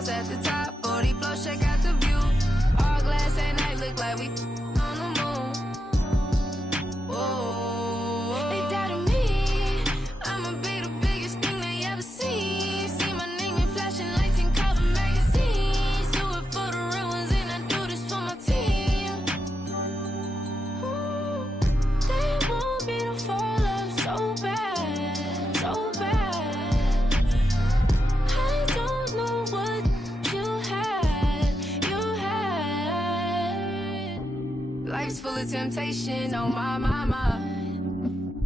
house at the top. 40 floors, check out the view. All glass at night, look like we on the moon. Whoa. They doubted me. I'ma be the biggest thing they ever seen. See my name in flashing lights and cover magazines. Do it for the real ones and I do this for my team. They want me to fall off so bad, so bad. I don't know what you had. Life's full of temptation, oh my.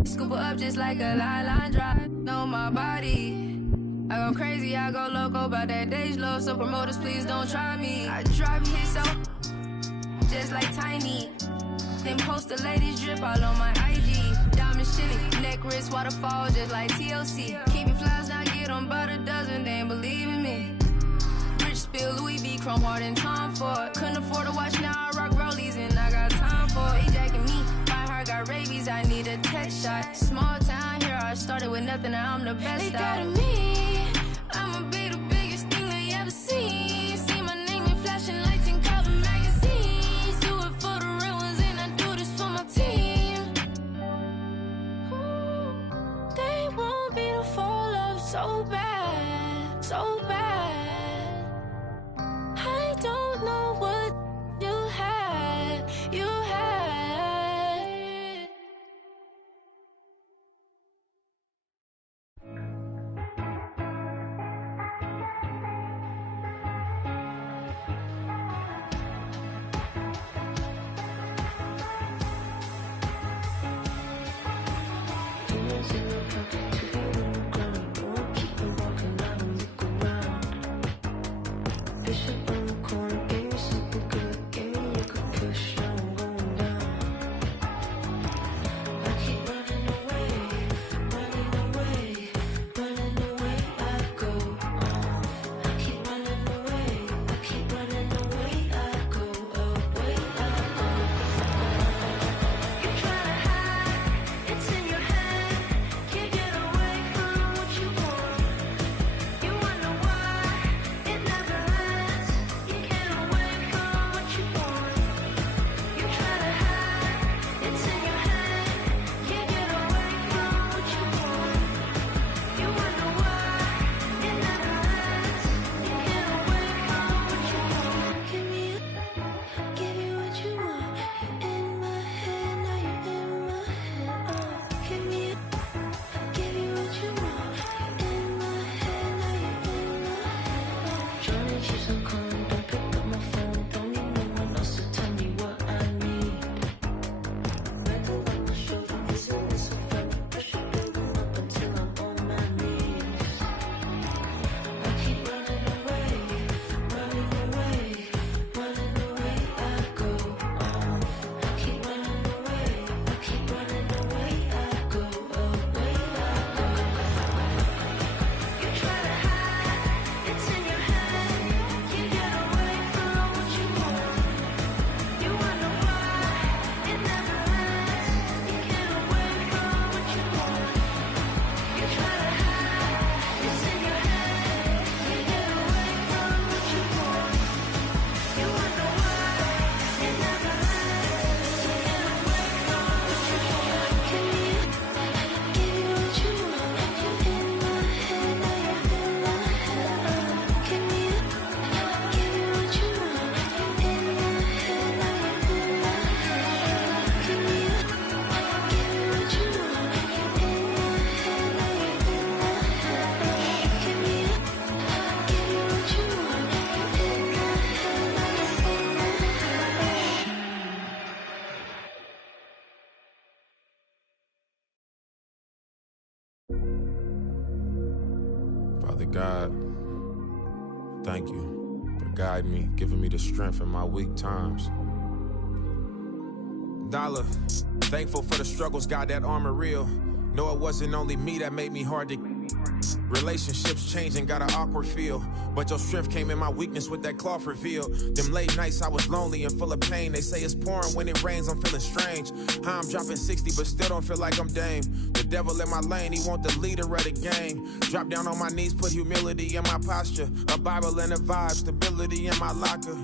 Scoop her up just like a line drive. Know my body. I go crazy, I go loco about that day's low. So promoters, please don't try me. I drop hits so just like Tiny. Then post the latest drip all on my IG. Diamonds chilly, neck, wrist, waterfall just like TLC. Keep me flies, now get on but a dozen, they ain't believe in me. Rich spill, Louis V, chrome hard and Tom Ford. Couldn't afford to watch, now I rock rollies and I got time for it. Jacking me, my heart got rabies, I need a tech shot. Small town here, I started with nothing, now I'm the best. They doubted me, I'ma be the biggest thing they ever seen. See my name in flashing lights and cover magazines. Do it for the real ones and I do this for my team. They want me to fall off so bad, so bad. I don't know what you had. Father God, thank you for guiding me, giving me the strength in my weak times. Dollar, thankful for the struggles, God, that armor real. No, it wasn't only me that made me hard to Relationships changing, got an awkward feel. But your strength came in my weakness with that cloth reveal. Them late nights I was lonely and full of pain. They say it's pouring when it rains, I'm feeling strange. How I'm dropping 60 but still don't feel like I'm Dame. The devil in my lane, he want the leader of the game. Drop down on my knees, put humility in my posture. A Bible and a vibe, stability in my locker.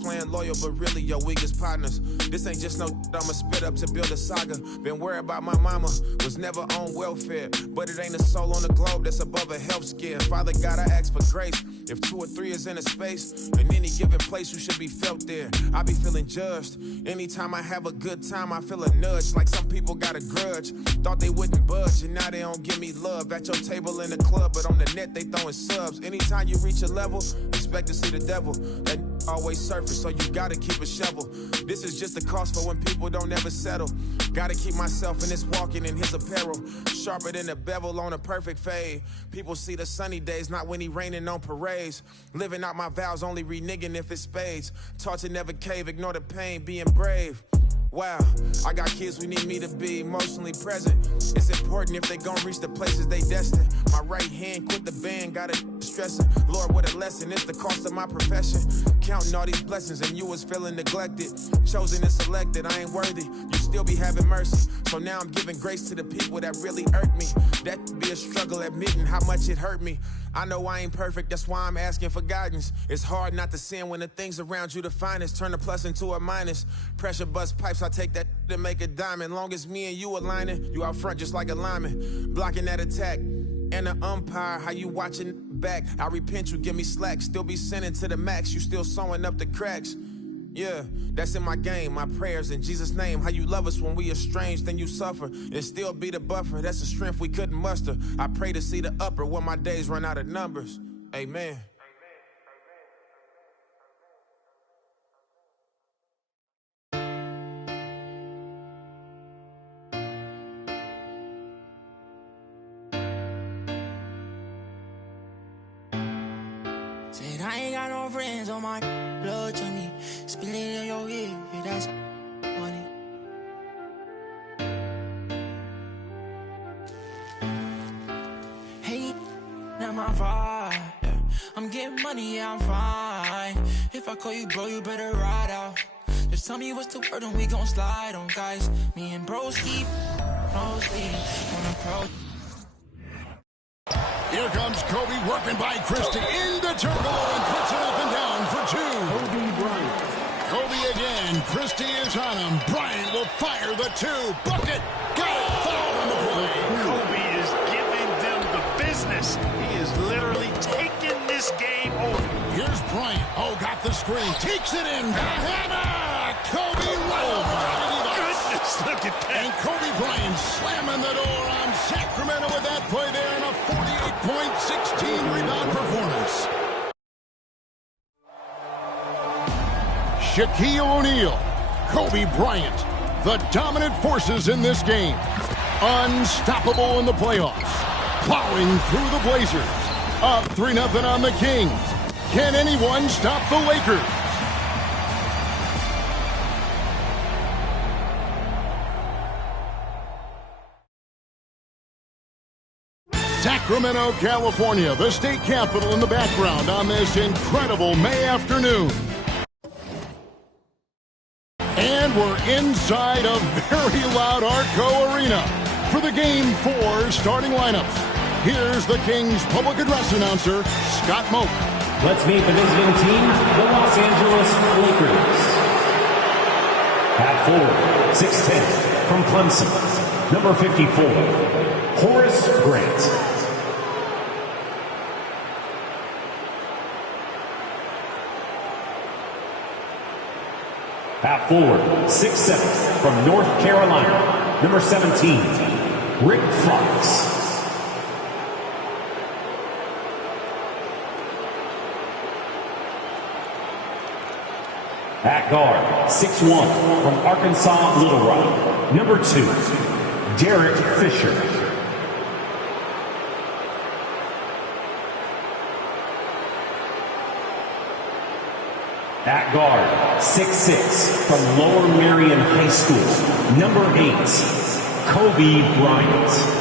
Playing loyal, but really your weakest partners. This ain't just no I'ma spit up to build a saga. Been worried about my mama, was never on welfare. But it ain't a soul on the globe that's above a health scare. Father God, I ask for grace. If 2 or 3 is in a space, in any given place, you should be felt there. I be feeling judged. Anytime I have a good time, I feel a nudge. Like some people got a grudge. Thought they wouldn't budge, and now they don't give me love. At your table in the club, but on the net, they throwing subs. Anytime you reach a level, expect to see the devil. That always surface, so you gotta keep a shovel. This is just the cost for when people don't ever settle. Gotta keep myself in this walking in his apparel. Sharper than a bevel on a perfect fade. People see the sunny days, not when he raining on parades. Living out my vows, only reneging if it's spades. Taught to never cave, ignore the pain, being brave. Wow, I got kids who need me to be emotionally present. It's important if they gon' reach the places they destined. My right hand quit the band, got it stressing. Lord, what a lesson, it's the cost of my profession. Counting all these blessings and you was feeling neglected. Chosen and selected, I ain't worthy. You still be having mercy. So now I'm giving grace to the people that really hurt me. That could be a struggle admitting how much it hurt me. I know I ain't perfect, that's why I'm asking for guidance. It's hard not to sin when the things around you the finest. Turn a plus into a minus. Pressure bust pipes, I take that to make a diamond. Long as me and you aligning, you out front just like a lineman. Blocking that attack. And the umpire, how you watching back? I repent, you give me slack. Still be sending to the max, you still sewing up the cracks. Yeah, that's in my game, my prayers in Jesus' name. How you love us when we estranged, then you suffer. And still be the buffer, that's the strength we couldn't muster. I pray to see the upper when my days run out of numbers. Amen. Said I ain't got no friends on my blood to me. Spill it in your ear, if that's funny. Hey, not my vibe. I'm getting money, yeah, I'm fine. If I call you bro, you better ride out. Just tell me what's the word and we gon' slide on, guys. Me and broski, on a pro. Here comes Kobe working by Christie into Turkle and puts it up and down for 2. Kobe Bryant. Kobe again. Christie is on him. Bryant will fire the 2. Bucket. Got it. Foul on the play. Kobe is giving them the business. He is literally taking this game over. Here's Bryant. Oh, got the screen. Takes it in. Hannah. Kobe right over. Goodness, look at that. And Kobe Bryant slamming the door on Sacramento with that play there and a 48-point, 16-rebound performance. Shaquille O'Neal, Kobe Bryant, the dominant forces in this game. Unstoppable in the playoffs. Plowing through the Blazers. Up 3-0 on the Kings. Can anyone stop the Lakers? Sacramento, California, the state capital in the background on this incredible May afternoon. And we're inside a very loud Arco Arena for the Game 4 starting lineups. Here's the Kings public address announcer, Scott Moak. Let's meet the visiting team, the Los Angeles Lakers. At forward, 6'10", from Clemson, number 54, Horace Grant. At forward, 6'7", from North Carolina, number 17, Rick Fox. At guard, 6'1", from Arkansas Little Rock, number 2, Derek Fisher. At guard, 6'6", from Lower Merion High School, number 8, Kobe Bryant.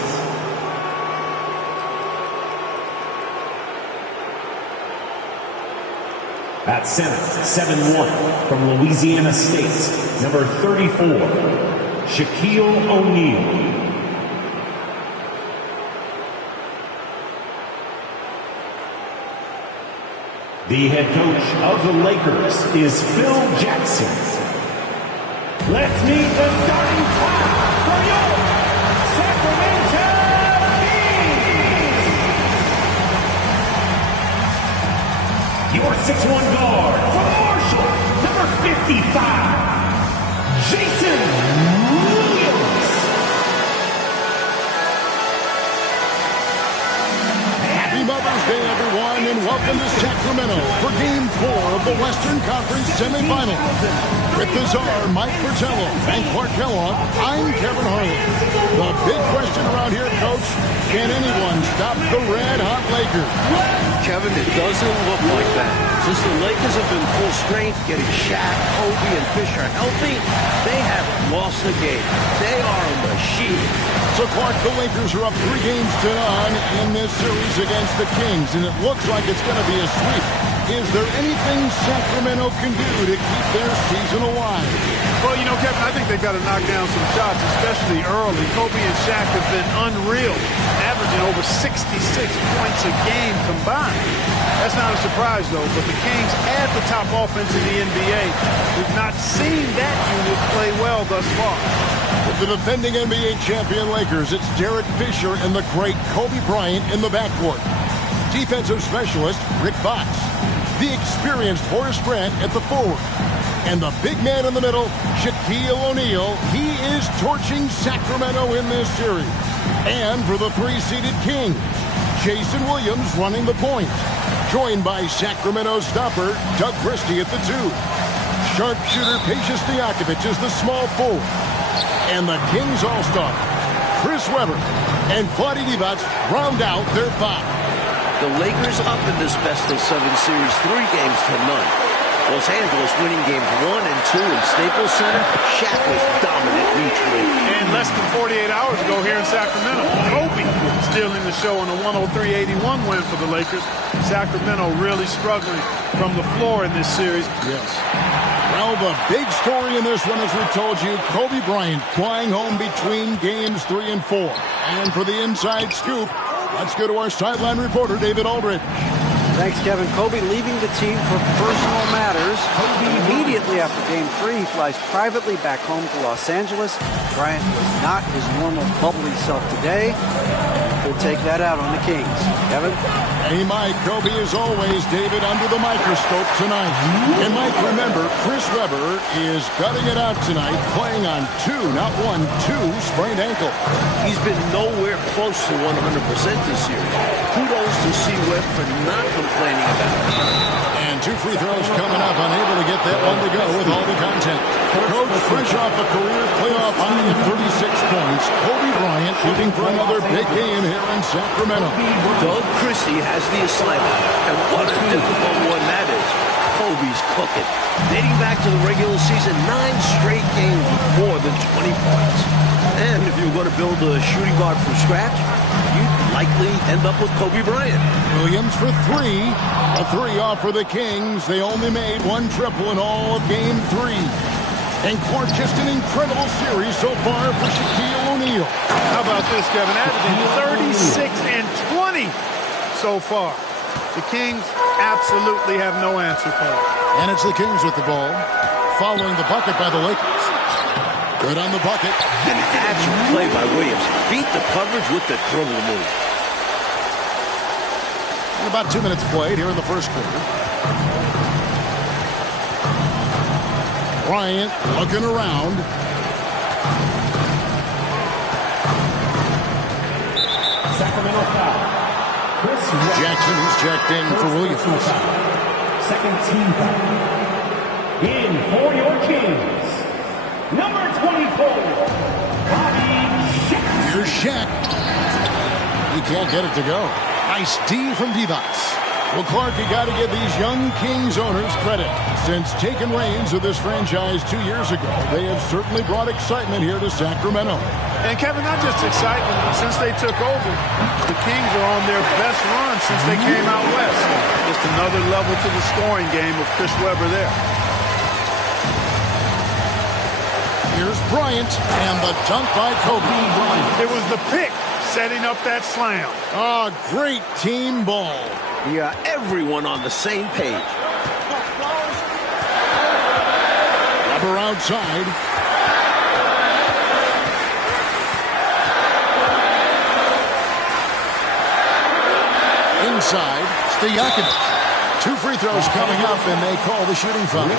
At center, 7'1", from Louisiana State, number 34, Shaquille O'Neal. The head coach of the Lakers is Phil Jackson. Let's meet the starting five for your Sacramento Kings. Your 6'1" guard from Marshall, number 55, Jason Williams. Happy Mother's Day, everyone, and welcome to Sacramento for Game 4 of the Western Conference semifinals. With the czar, Mike Fratello, and Clark Kellogg, I'm Kevin Harlan. The big question around here, Coach, can anyone stop the red-hot Lakers? Kevin, it doesn't look like that. Since the Lakers have been full strength, getting Shaq, Kobe, and Fisher healthy, they haven't lost a game. They are a machine. So, Clark, the Lakers are up 3 games to none in this series against the Kings, and it looks like it's going to be a sweep. Is there anything Sacramento can do to keep their season alive? Well, you know, Kevin, I think they've got to knock down some shots, especially early. Kobe and Shaq have been unreal, averaging over 66 points a game combined. That's not a surprise, though, but the Kings add the top offense in the NBA. We've not seen that unit play well thus far. With the defending NBA champion Lakers, it's Derek Fisher and the great Kobe Bryant in the backcourt. Defensive specialist Rick Fox. The experienced Horace Grant at the forward. And the big man in the middle, Shaquille O'Neal. He is torching Sacramento in this series. And for the 3-seeded Kings, Jason Williams running the point. Joined by Sacramento stopper Doug Christie at the 2. Sharpshooter Pejus Stojakovic is the small forward. And the Kings All-Star, Chris Webber and Vlade Divac round out their 5. The Lakers up in this best-of-7 series, 3 games to none. Los Angeles winning games 1 and 2 in Staples Center. Shaq was dominant in each win. And less than 48 hours ago here in Sacramento, Kobe stealing the show in a 103-81 win for the Lakers. Sacramento really struggling from the floor in this series. Yes. Well, the big story in this one, as we told you, Kobe Bryant flying home between games 3 and 4. And for the inside scoop, let's go to our sideline reporter, David Aldridge. Thanks, Kevin. Kobe leaving the team for personal matters. Immediately after Game 3, he flies privately back home to Los Angeles. Bryant was not his normal bubbly self today. We'll take that out on the Kings. Kevin? Hey, Mike. Kobe, as always, David, under the microscope tonight. And, Mike, remember, Chris Webber is gutting it out tonight, playing on 2, not 1, 2 sprained ankle. He's been nowhere close to 100% this year. Kudos to C. Webb for not complaining about it. And 2 free throws coming up, unable to get that one to go with all the content. Coach, fresh off a career playoff high of 36 points, Kobe Bryant looking for another big game here in Sacramento. Doug Christie has the assignment, and what a difficult one that is. Kobe's cooking. Dating back to the regular season, 9 straight games with more than 20 points. And if you're going to build a shooting guard from scratch, you'd likely end up with Kobe Bryant. Williams for 3. A 3 off for the Kings. They only made 1 triple in all of Game 3. And Clark, just an incredible series so far for Shaquille O'Neal. How about this, Kevin? Averaging 36 and 20 so far. The Kings absolutely have no answer for it. And it's the Kings with the ball, following the bucket by the Lakers. Good on the bucket. An action play by Williams. Beat the coverage with the dribble move. And about 2 minutes played here in the first quarter. Bryant looking around. Sacramento foul. Jackson, who's checked in for Williams. Second team foul. In for your Kings, number 24, Bobby Shaq. Here's Shaq. He can't get it to go. Nice D from Divac. Well, Clark, you got to give these young Kings owners credit. Since taking reins of this franchise 2 years ago, they have certainly brought excitement here to Sacramento. And Kevin, not just excitement, but since they took over, the Kings are on their best run since they came out west. Just another level to the scoring game of Chris Webber there. Here's Bryant and the dunk by Kobe Bryant. It was the pick setting up that slam. Ah, great team ball. Yeah, everyone on the same page. Webber outside. Inside, Stojakovic. 2 free throws coming up, and they call the shooting foul.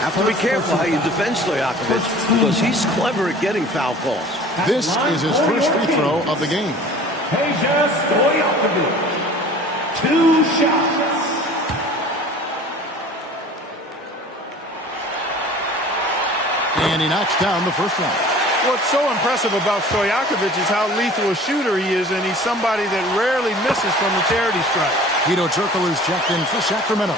Have to be careful how you defend Stojakovic because he's clever at getting foul calls. This is his first free throw of the game. Peja Stojakovic. 2 shots. And he knocks down the first one. What's so impressive about Stojakovic is how lethal a shooter he is, and he's somebody that rarely misses from the charity stripe. Guido Turkoglu's checked in for Sacramento.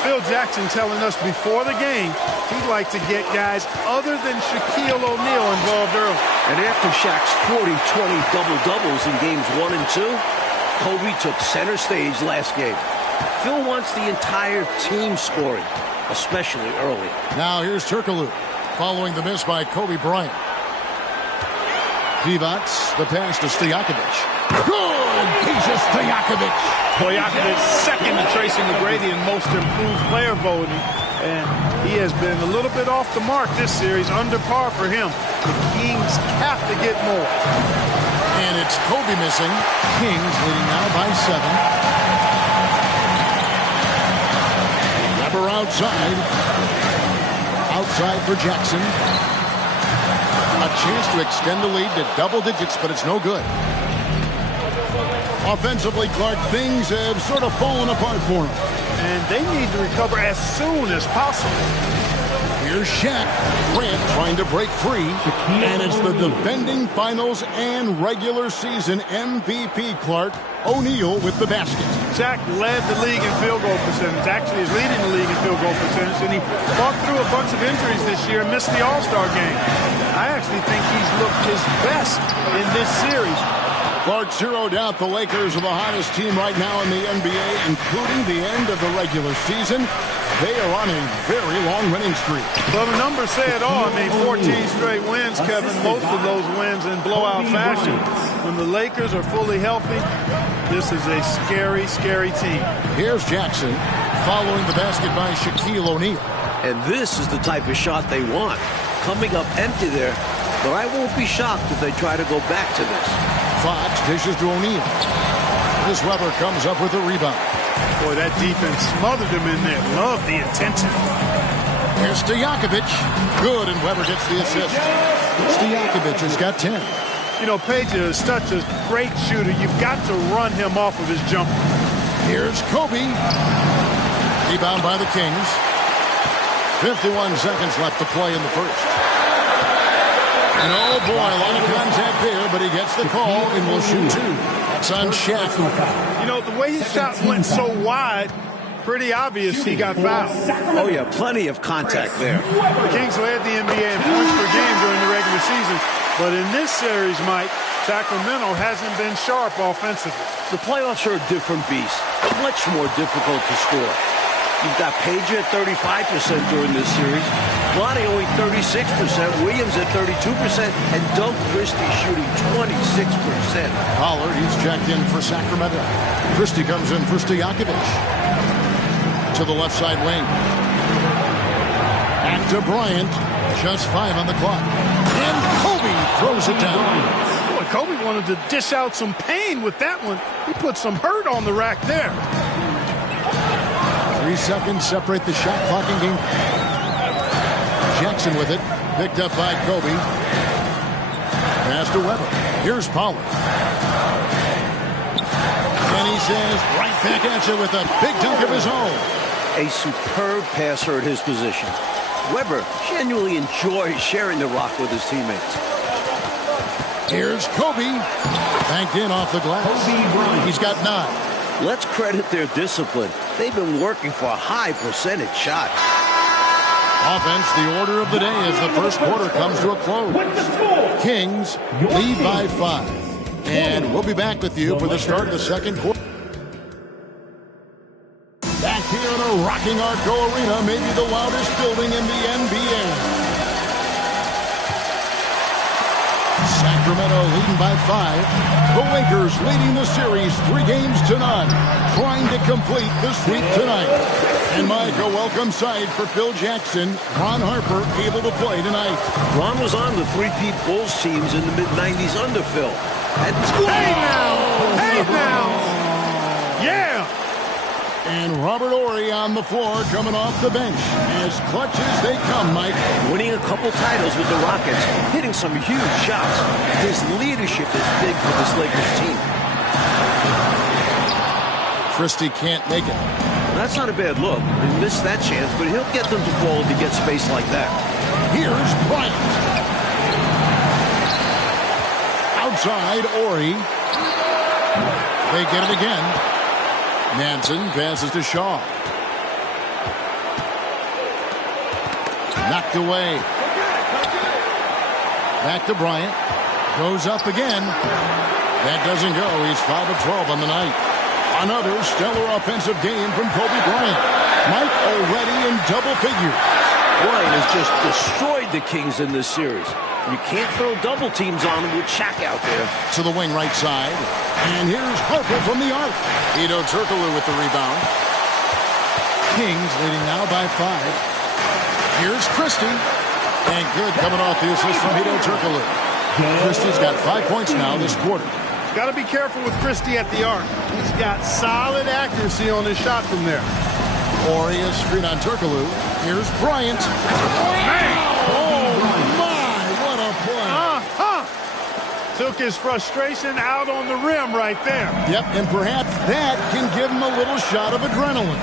Phil Jackson telling us before the game he'd like to get guys other than Shaquille O'Neal involved early. And after Shaq's 40-20 double-doubles in games 1 and 2, Kobe took center stage last game. Phil wants the entire team scoring, especially early. Now here's Turkoglu, following the miss by Kobe Bryant. Divac, the pass to Stojakovic. Good! Peja Stojakovic. Stojakovic second to Tracy McGrady in most improved player voting. And he has been a little bit off the mark this series, under par for him. The Kings have to get more. And it's Kobe missing. Kings leading now by 7. Webber outside. Outside for Jackson. A chance to extend the lead to double digits, but it's no good. Offensively, Clark, things have sort of fallen apart for him. And they need to recover as soon as possible. Here's Shaq. Grant trying to break free. And it's the defending finals and regular season MVP, Clark, O'Neal with the basket. Shaq led the league in field goal percentage. Actually is leading the league in field goal percentage. And he fought through a bunch of injuries this year and missed the All-Star game. I actually think he's looked his best in this series. Clark, zero doubt the Lakers are the hottest team right now in the NBA, including the end of the regular season. They are on a very long winning streak. Well, the numbers say it all. I mean, 14 straight wins, Kevin. Most of those wins in blowout fashion. When the Lakers are fully healthy, this is a scary, scary team. Here's Jackson following the basket by Shaquille O'Neal. And this is the type of shot they want. Coming up empty there, but I won't be shocked if they try to go back to this. Fox dishes to O'Neal. This Webber comes up with a rebound. Boy, that defense smothered him in there. Love the intention. Here's Stojakovic. Good, and Webber gets the assist. Stojakovic has got 10. You know, Peja is such a great shooter. You've got to run him off of his jumper. Here's Kobe. Rebound by the Kings. 51 seconds left to play in the first. And oh boy, a lot of contact there, but he gets the call and will shoot 2. That's on Shaq. You know, the way his shot went so wide, pretty obvious he got fouled. Oh yeah, plenty of contact there. The Kings led the NBA in points per game during the regular season, but in this series, Mike, Sacramento hasn't been sharp offensively. The playoffs are a different beast, much more difficult to score. You've got Peja at 35% during this series, Lonnie only 36%, Williams at 32%, and Doug Christie shooting 26%. Pollard, he's checked in for Sacramento. Christie comes in for Stojakovic. To the left side wing. Back to Bryant. Just 5 on the clock. And Kobe throws it down. Boy, Kobe wanted to dish out some pain with that one. He put some hurt on the rack there. 3 seconds separate the shot clock and game. Jackson with it. Picked up by Kobe. Pass to Webber. Here's Pollard. And he says, right back at you with a big dunk of his own. A superb passer at his position. Webber genuinely enjoys sharing the rock with his teammates. Here's Kobe. Banked in off the glass. He's got 9. Let's credit their discipline. They've been working for a high percentage shot. Offense, the order of the day as the first quarter comes to a close. Kings lead by 5. And we'll be back with you for the start of the second quarter. Back here in a rocking Arco Arena, maybe the loudest building in the NBA. Sacramento leading by 5. The Lakers leading the series 3-0, trying to complete the sweep tonight. And Mike, a welcome sight for Phil Jackson. Ron Harper able to play tonight. Ron was on the three-peat Bulls teams in the mid-90s under Phil. Hey now! Yeah! And Robert Horry on the floor coming off the bench. As clutch as they come, Mike. Winning a couple titles with the Rockets, hitting some huge shots. His leadership is big for this Lakers team. Christie can't make it. That's not a bad look. He missed that chance, but he'll get them to fall if he gets space like that. Here's Bryant. Outside, Horry. They get it again. Nansen passes to Shaw. Knocked away. Back to Bryant. Goes up again. That doesn't go. He's 5 of 12 on the night. Another stellar offensive game from Kobe Bryant. Mike already in double figures. Bryant has just destroyed the Kings in this series. You can't throw double teams on him with Shaq out there. To the wing right side. And here's Harper from the arc. Hedo Turkoglu with the rebound. Kings leading now by 5. Here's Christie. And good coming off the assist from Hedo Turkoglu. Christie's got 5 points now this quarter. Got to be careful with Christie at the arc. He's got solid accuracy on his shot from there. Horry is screen on Turkoglu. Here's Bryant. Took his frustration out on the rim right there. Yep, and perhaps that can give him a little shot of adrenaline.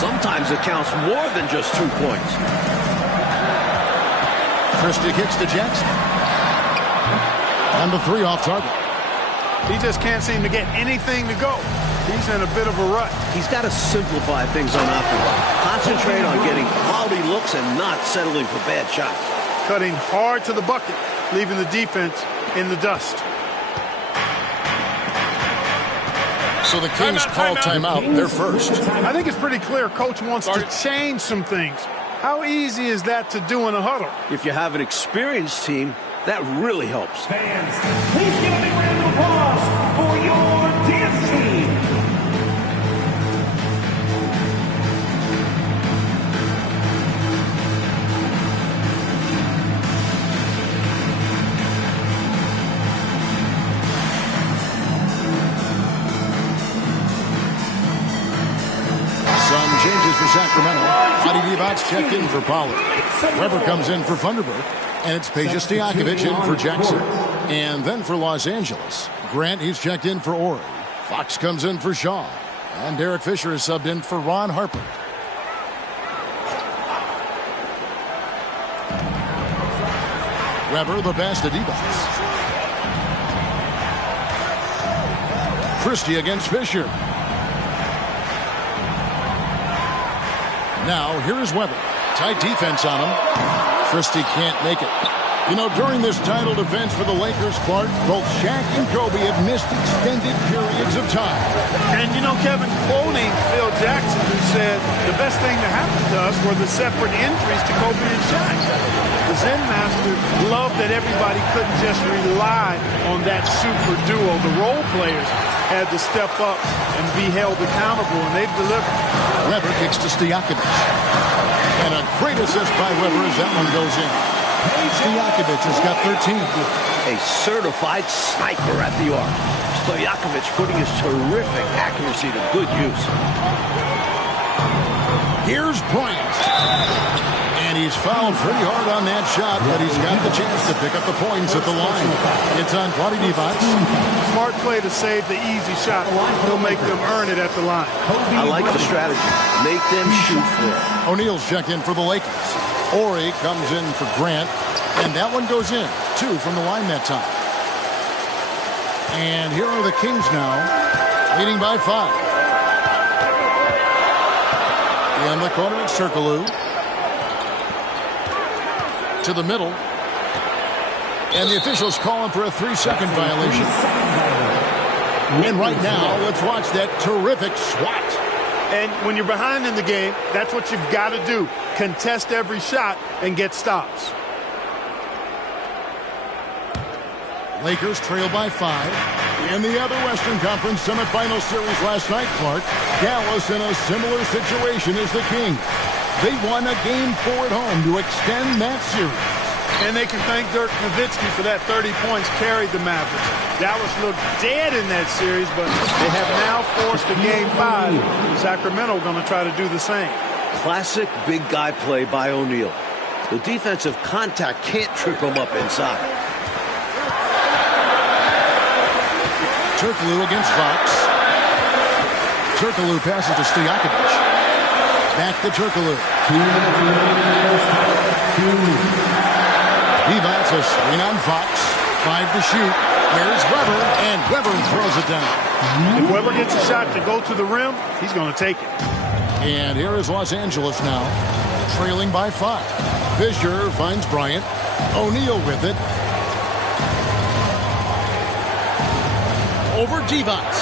Sometimes it counts more than just 2 points. Christie kicks to Jackson. And the 3 off target. He just can't seem to get anything to go. He's in a bit of a rut. He's got to simplify things on offense. Concentrate on getting quality looks and not settling for bad shots. Cutting hard to the bucket, leaving the defense in the dust. So the Kings call timeout. They're first. I think it's pretty clear Coach wants to change some things. How easy is that to do in a huddle? If you have an experienced team, that really helps. Fans, please give a big round of applause for your dance team. Some changes for Sacramento. Adi Divac checked in for Pollard. Weber comes in for Thunderbird. And it's Peja Stojakovic in for Jackson. And then for Los Angeles, Grant, he's checked in for Horry. Fox comes in for Shaw. And Derek Fisher is subbed in for Ron Harper. Weber, the pass to Divac. Christie against Fisher. Now, here's Weber. Tight defense on him. Christie can't make it. You know, during this title defense for the Lakers, Clark, both Shaq and Kobe have missed extended periods of time. And, you know, Kevin, quoting Phil Jackson, who said the best thing that happened to us were the separate injuries to Kobe and Shaq. The Zen Master loved that everybody couldn't just rely on that super duo. The role players had to step up and be held accountable, and they've delivered. Weber kicks to Stojakovic. And a great assist by Weber as that one goes in. Stojakovic has got 13. A certified sniper at the arc. Stojakovic putting his terrific accuracy to good use. Here's Bryant. And he's fouled pretty hard on that shot, but he's got the chance to pick up the points at the line. It's on Adi Divac. Smart play to save the easy shot. He'll make them earn it at the line. I like the strategy. Make them shoot for it. O'Neal's checked in for the Lakers. Horry comes in for Grant, and that one goes in. 2 from the line that time. And here are the Kings now, leading by 5. In the corner, it's Turkoglu. To the middle. And the officials calling for a 3-second violation. And right now, let's watch that terrific swat. And when you're behind in the game, that's what you've got to do. Contest every shot and get stops. Lakers trail by 5. In the other Western Conference semifinal series last night, Clark, Dallas in a similar situation as the Kings. They won a Game 4 at home to extend that series. And they can thank Dirk Nowitzki for that 30 points carried the Mavericks. Dallas looked dead in that series, but they have now forced a Game 5. Sacramento going to try to do the same. Classic big guy play by O'Neal. The defensive contact can't trip him up inside. Turkoglu against Fox. Turkoglu passes to Stojakovic. Back to Turkoglu. Evans a screen on Fox. 5 to shoot. There's Weber, and Weber throws it down. If Weber gets a shot to go to the rim, he's going to take it. And here is Los Angeles now, trailing by 5. Fisher finds Bryant. O'Neal with it. Over Devons.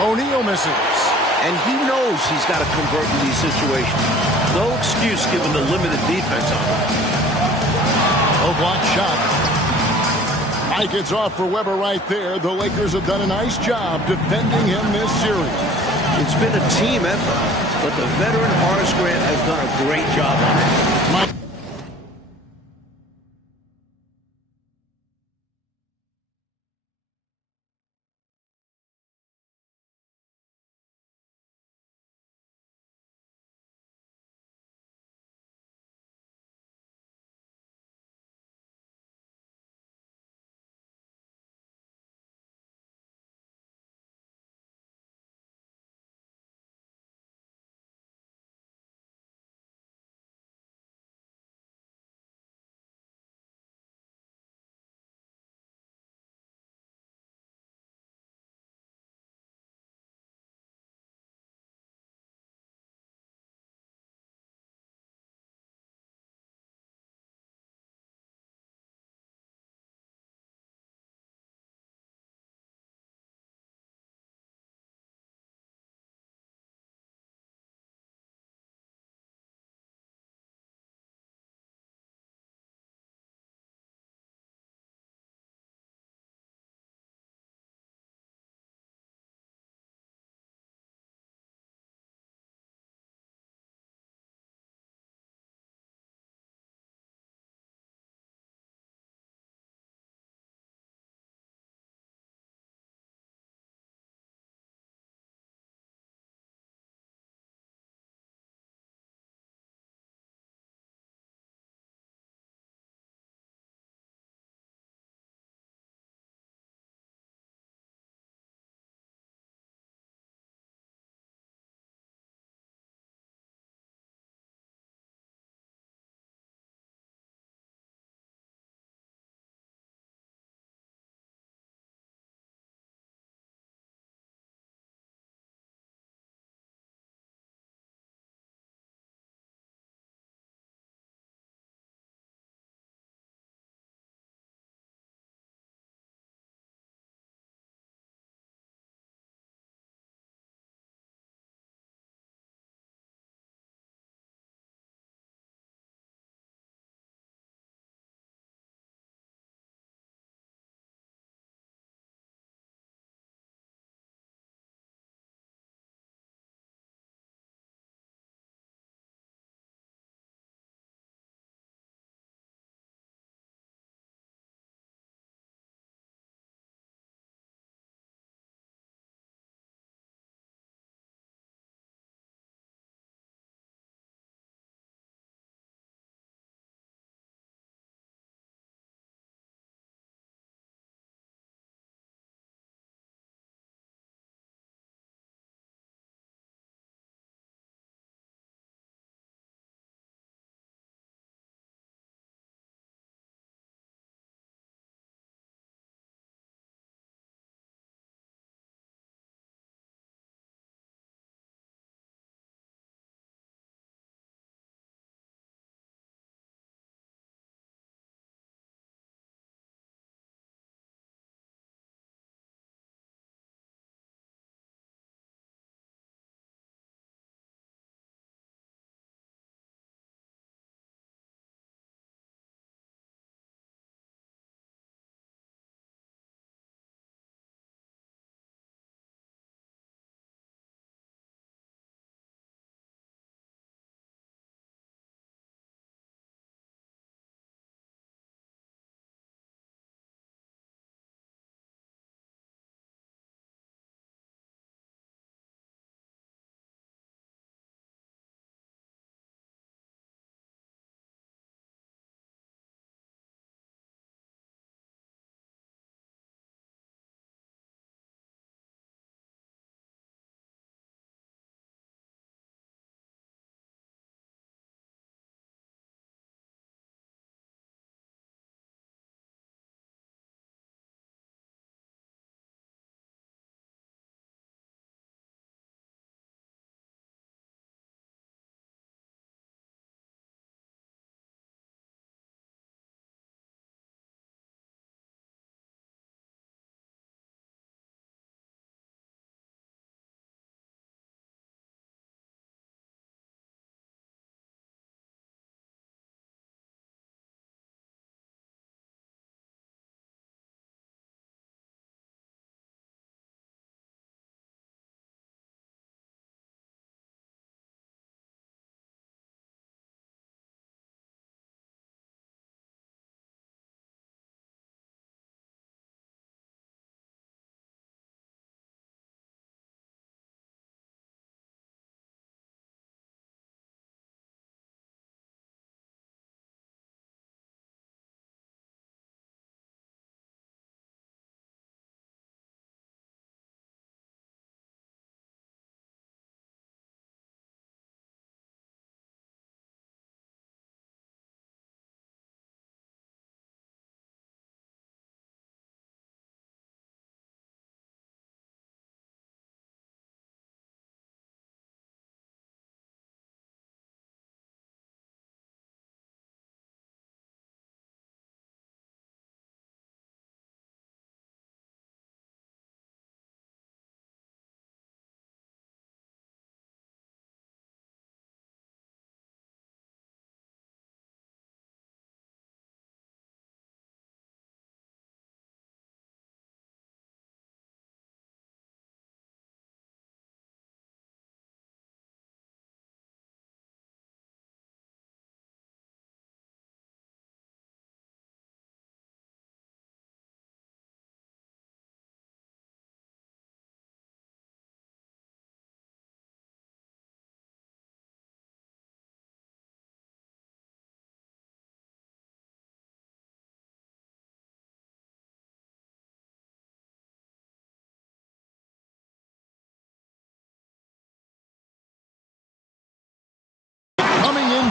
O'Neal misses. And he knows he's got to convert in these situations. No excuse given the limited defense on him. A block shot. Mike, it's off for Weber right there. The Lakers have done a nice job defending him this series. It's been a team effort, but the veteran Horace Grant has done a great job on it. Mike.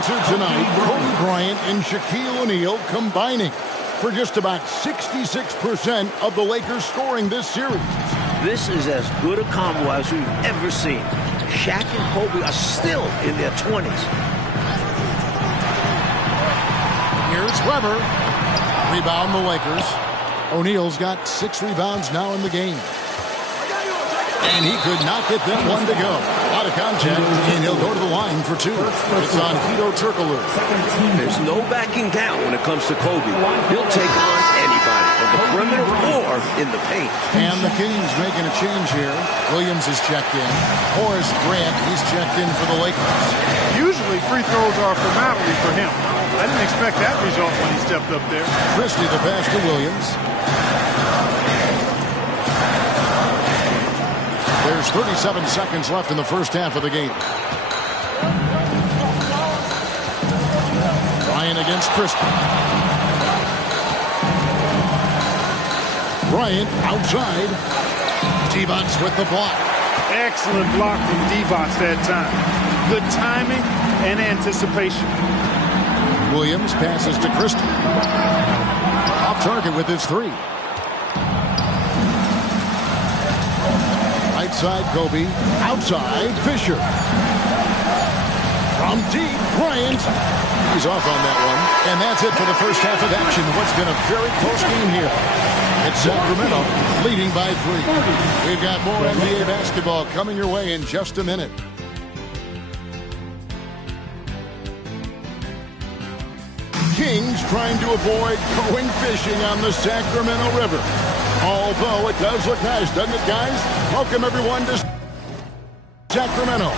answer tonight, Kobe Bryant and Shaquille O'Neal combining for just about 66% of the Lakers scoring this series. This is as good a combo as we've ever seen. Shaq and Kobe are still in their 20s. Here's Weber. Rebound the Lakers. O'Neal's got 6 rebounds now in the game. And he could not get that one to go. Out of contact, and he'll go to the line for 2. It's on Hedo Turkoglu. There's no backing down when it comes to Kobe. He'll take on anybody, on the perimeter or in the paint. And the Kings making a change here. Williams is checked in. Horace Grant, he's checked in for the Lakers. Usually free throws are a formality for him. I didn't expect that result when he stepped up there. Christie the pass to Williams. There's 37 seconds left in the first half of the game. Bryant against Christie. Bryant outside. Divac with the block. Excellent block from Divac that time. Good timing and anticipation. Williams passes to Christie. Off target with his 3. Right side, Kobe. Outside, Fisher. From deep, Bryant. He's off on that one. And that's it for the first half of action. What's been a very close game here. It's Sacramento leading by 3. We've got more NBA basketball coming your way in just a minute. Kings trying to avoid going fishing on the Sacramento River. Although it does look nice, doesn't it, guys? Welcome, everyone, to Sacramento.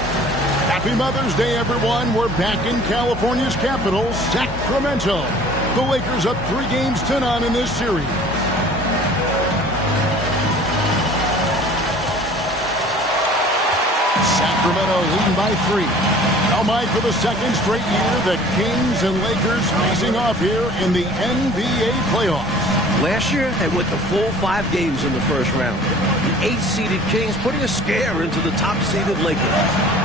Happy Mother's Day, everyone. We're back in California's capital, Sacramento. The Lakers up 3 games to none in this series. Sacramento leading by 3. Now, Mike, for the second straight year, the Kings and Lakers facing off here in the NBA playoffs. Last year, they went the full 5 games in the first round. The 8th-seeded Kings putting a scare into the top-seeded Lakers.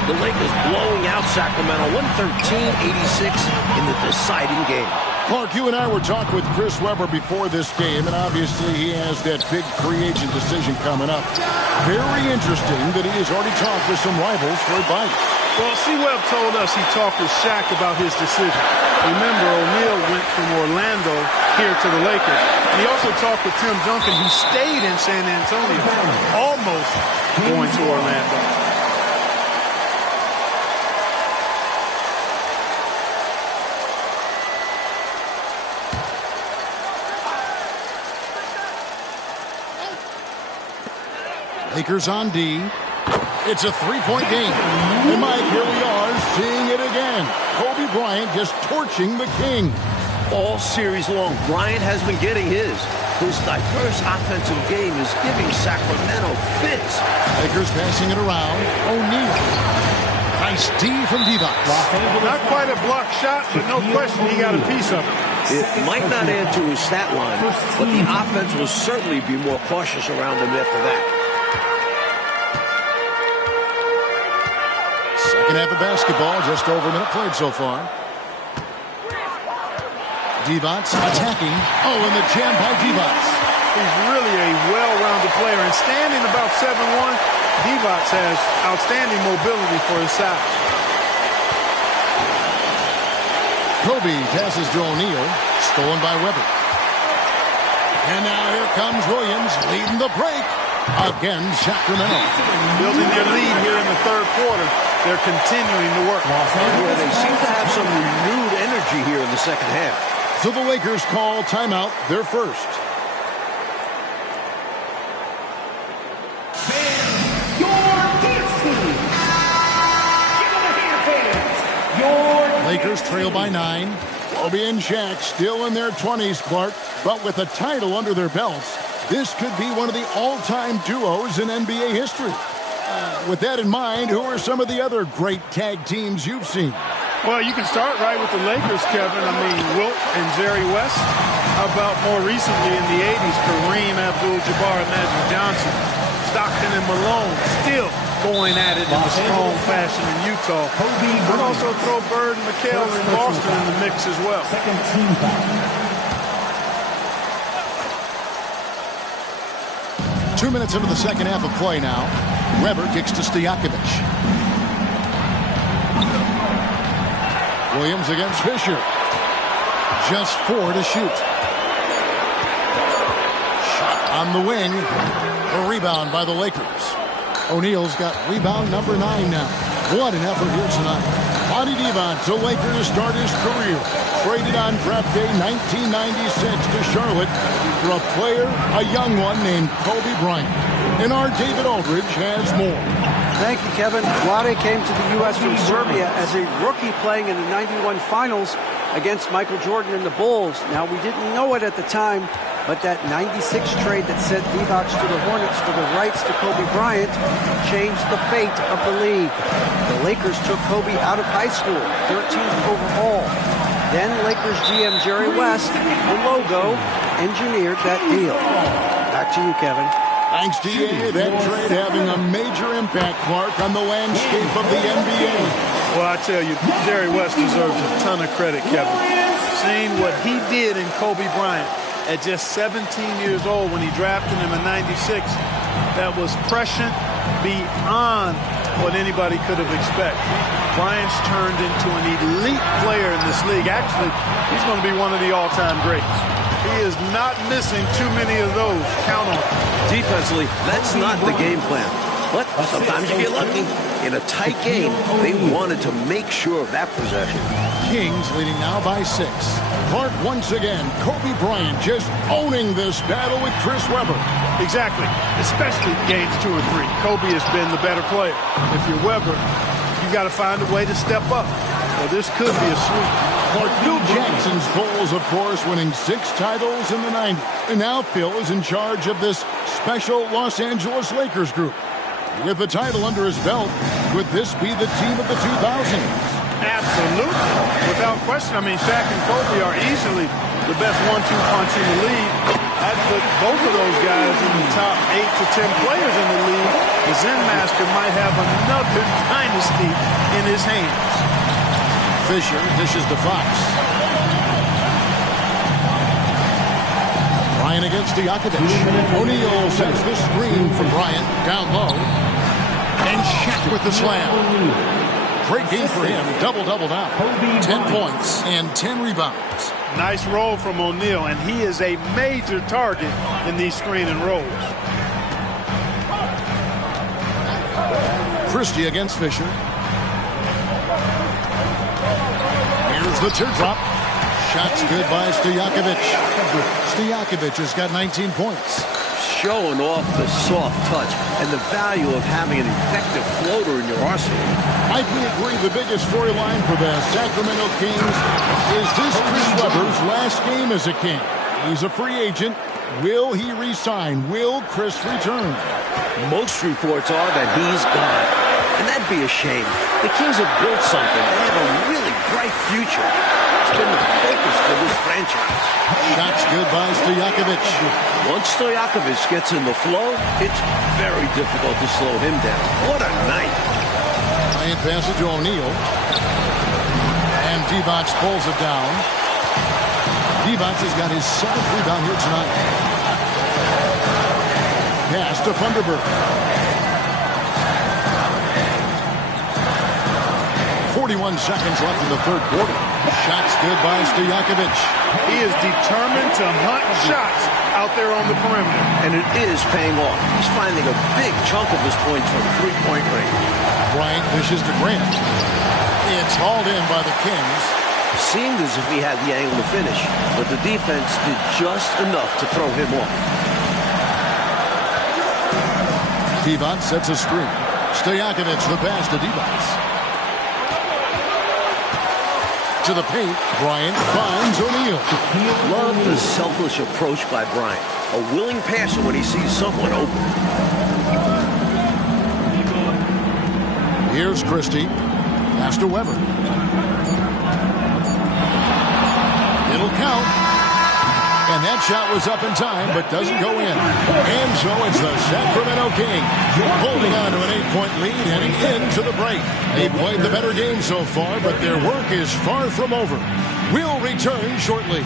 The Lakers blowing out Sacramento 113-86 in the deciding game. Clark, you and I were talking with Chris Webber before this game, and obviously he has that big free agent decision coming up. Very interesting that he has already talked with some rivals for advice. Well, C-Webb told us he talked with Shaq about his decision. Remember, O'Neal went from Orlando here to the Lakers. And he also talked with Tim Duncan, who stayed in San Antonio, almost going to Orlando. Lakers on D. It's a 3-point game. And Mike, here we are seeing it again. Kobe Bryant just torching the King. All series long, Bryant has been getting his. His diverse offensive game is giving Sacramento fits. Lakers passing it around. O'Neal. Nice D from Divac. Not quite a block shot, but no question he got a piece of it. It might not add to his stat line, but the offense will certainly be more cautious around him after that. Second half of basketball, just over a minute played so far. Divac attacking. Oh, and the jam by Divac. He's really a well-rounded player, and standing about 7'1", Divac has outstanding mobility for his size. Kobe passes to O'Neal, stolen by Weber. And now here comes Williams leading the break. Again, Sacramento. Building their lead here in the third quarter. They're continuing to work. Well, they seem to have some renewed energy here in the second half. So the Lakers call timeout, their first. Lakers trail by 9. Kobe and Shaq still in their 20s, Clark, but with a title under their belts, this could be one of the all-time duos in NBA history. With that in mind, who are some of the other great tag teams you've seen? Well, you can start right with the Lakers, Kevin. I mean, Wilt and Jerry West. How about more recently in the 80s, Kareem Abdul-Jabbar and Magic Johnson, Stockton and Malone. Still going at it in a strong fashion in Utah. But also throw Bird and McHale in Boston in the mix as well. Second team foul. 2 minutes into the second half of play now. Weber kicks to Stojakovic. Williams against Fisher. Just 4 to shoot. Shot on the wing. A rebound by the Lakers. O'Neal's got rebound number 9 now. What an effort here tonight. Monty Divac, the Lakers to start his career. Traded on draft day 1996 to Charlotte for a player, a young one named Kobe Bryant. And our David Aldridge has more. Thank you, Kevin. Vlade came to the U.S. from Serbia as a rookie playing in the '91 finals against Michael Jordan and the Bulls. Now, we didn't know it at the time, but that '96 trade that sent Divac to the Hornets for the rights to Kobe Bryant changed the fate of the league. The Lakers took Kobe out of high school, 13th overall. Then Lakers GM Jerry West, the logo, engineered that deal. Back to you, Kevin. Thanks, DA. That trade having a major impact, Clark, on the landscape of the NBA. Well, I tell you, Jerry West deserves a ton of credit, Kevin. Seeing what he did in Kobe Bryant at just 17 years old when he drafted him in '96, that was prescient beyond what anybody could have expected. Bryant's turned into an elite player in this league. Actually, he's going to be one of the all-time greats. He is not missing too many of those. Count on it. Defensively, that's not the game plan. But sometimes you get lucky. In a tight game, they wanted to make sure of that possession. Kings leading now by 6. Clark once again, Kobe Bryant just owning this battle with Chris Webber. Exactly, especially games 2 or 3. Kobe has been the better player. If you're Webber, you got to find a way to step up. Well, this could be a sweep. Clark, Phil Jackson's Bulls, of course, winning 6 titles in the 90s. And now Phil is in charge of this special Los Angeles Lakers group. With the title under his belt, could this be the team of the 2000s? Absolutely. Without question. I mean, Shaq and Kobe are easily the best 1-2 punch in the league. I'd put both of those guys in the top 8 to 10 players in the league. The Zen Master might have another dynasty in his hands. Fisher dishes to Fox. Bryant against Stojakovic. O'Neal sends the screen from Bryant down low. And Shaq with the slam. Great game for him. Double-double now. 10 points and 10 rebounds. Nice roll from O'Neal, and he is a major target in these screen and rolls. Christie against Fisher. Here's the teardrop. Shots good by Stojakovic. Stojakovic has got 19 points. Showing off the soft touch and the value of having an effective floater in your arsenal. I can agree the biggest storyline for the Sacramento Kings is this Chris Webber's last game as a King. He's a free agent. Will he re-sign? Will Chris return? Most reports are that he's gone. And that'd be a shame. The Kings have built something. They have a really bright future. It's been the focus for this franchise. Shots good by Stojakovic. Once Stojakovic gets in the flow, it's very difficult to slow him down. What a night. Bryant passes to O'Neal. And Divac pulls it down. Divac has got his 7th rebound here tonight. Pass to Thunderbird. 41 seconds left in the third quarter. Shots good by Stojakovic. He is determined to hunt shots out there on the perimeter. And it is paying off. He's finding a big chunk of his points from three-point range. Bryant dishes to Grant. It's hauled in by the Kings. Seemed as if he had the angle to finish, but the defense did just enough to throw him off. Divac sets a screen. Stojakovic the pass to Divac. To the paint, Bryant finds O'Neal. Love the selfless approach by Bryant. A willing passer when he sees someone open. Here's Christie. Pass to Webber. It'll count. And And that shot was up in time, but doesn't go in. And so it's the Sacramento Kings holding on to an 8-point lead heading into the break. They played the better game so far, but their work is far from over. We'll return shortly.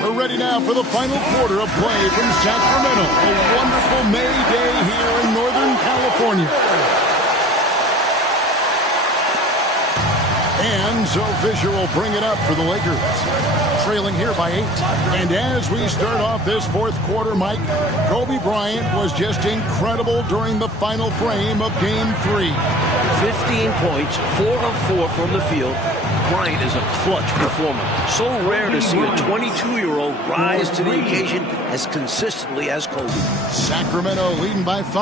We're ready now for the final quarter of play from Sacramento. A wonderful May day here in Northern California. And so Fisher will bring it up for the Lakers. Trailing here by 8. And as we start off this fourth quarter, Mike, Kobe Bryant was just incredible during the final frame of Game 3. 15 points, 4 of 4 from the field. Bryant is a clutch performer. So rare to see a 22-year-old rise to the occasion as consistently as Kobe. Sacramento leading by 5.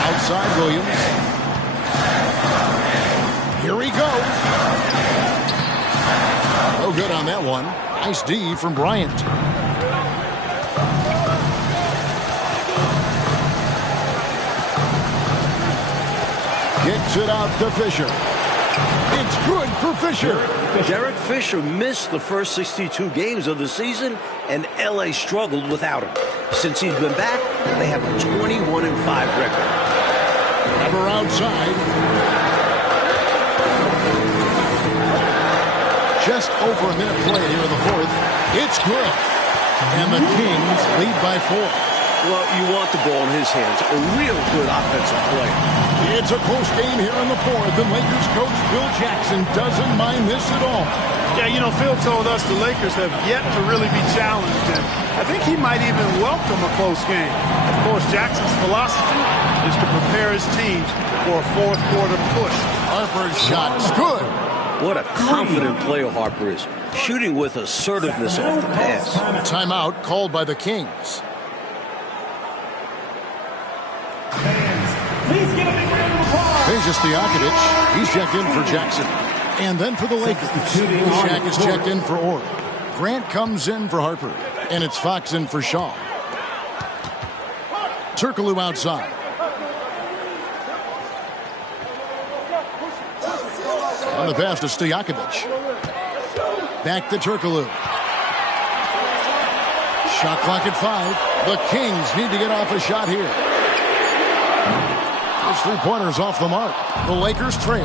Outside Williams. Here he goes. No good on that one. Nice D from Bryant. Kicks it out to Fisher. It's good for Fisher. Derek Fisher missed the first 62 games of the season, and L.A. struggled without him. Since he's been back, they have a 21-5 record. Ever outside. Just over a minute played here in the fourth. It's good. And the Kings lead by 4. Well, you want the ball in his hands. A real good offensive play. It's a close game here in the fourth, and Lakers coach Phil Jackson doesn't mind this at all. Yeah, you know, Phil told us the Lakers have yet to really be challenged, and I think he might even welcome a close game. Of course, Jackson's philosophy is to prepare his teams for a fourth quarter push. Harper's shot is good. What a confident player Harper is. Shooting with assertiveness off the pass. Timeout called by the Kings. Here's Stojakovic. He's checked in for Jackson. And then for the Lakers, Shaq is checked in for Orr. Grant comes in for Harper. And it's Fox in for Shaw. Turkoglu outside. On the pass to Stojakovic. Back to Turkoglu. Shot clock at 5. The Kings need to get off a shot here. Those three-pointers off the mark. The Lakers trail.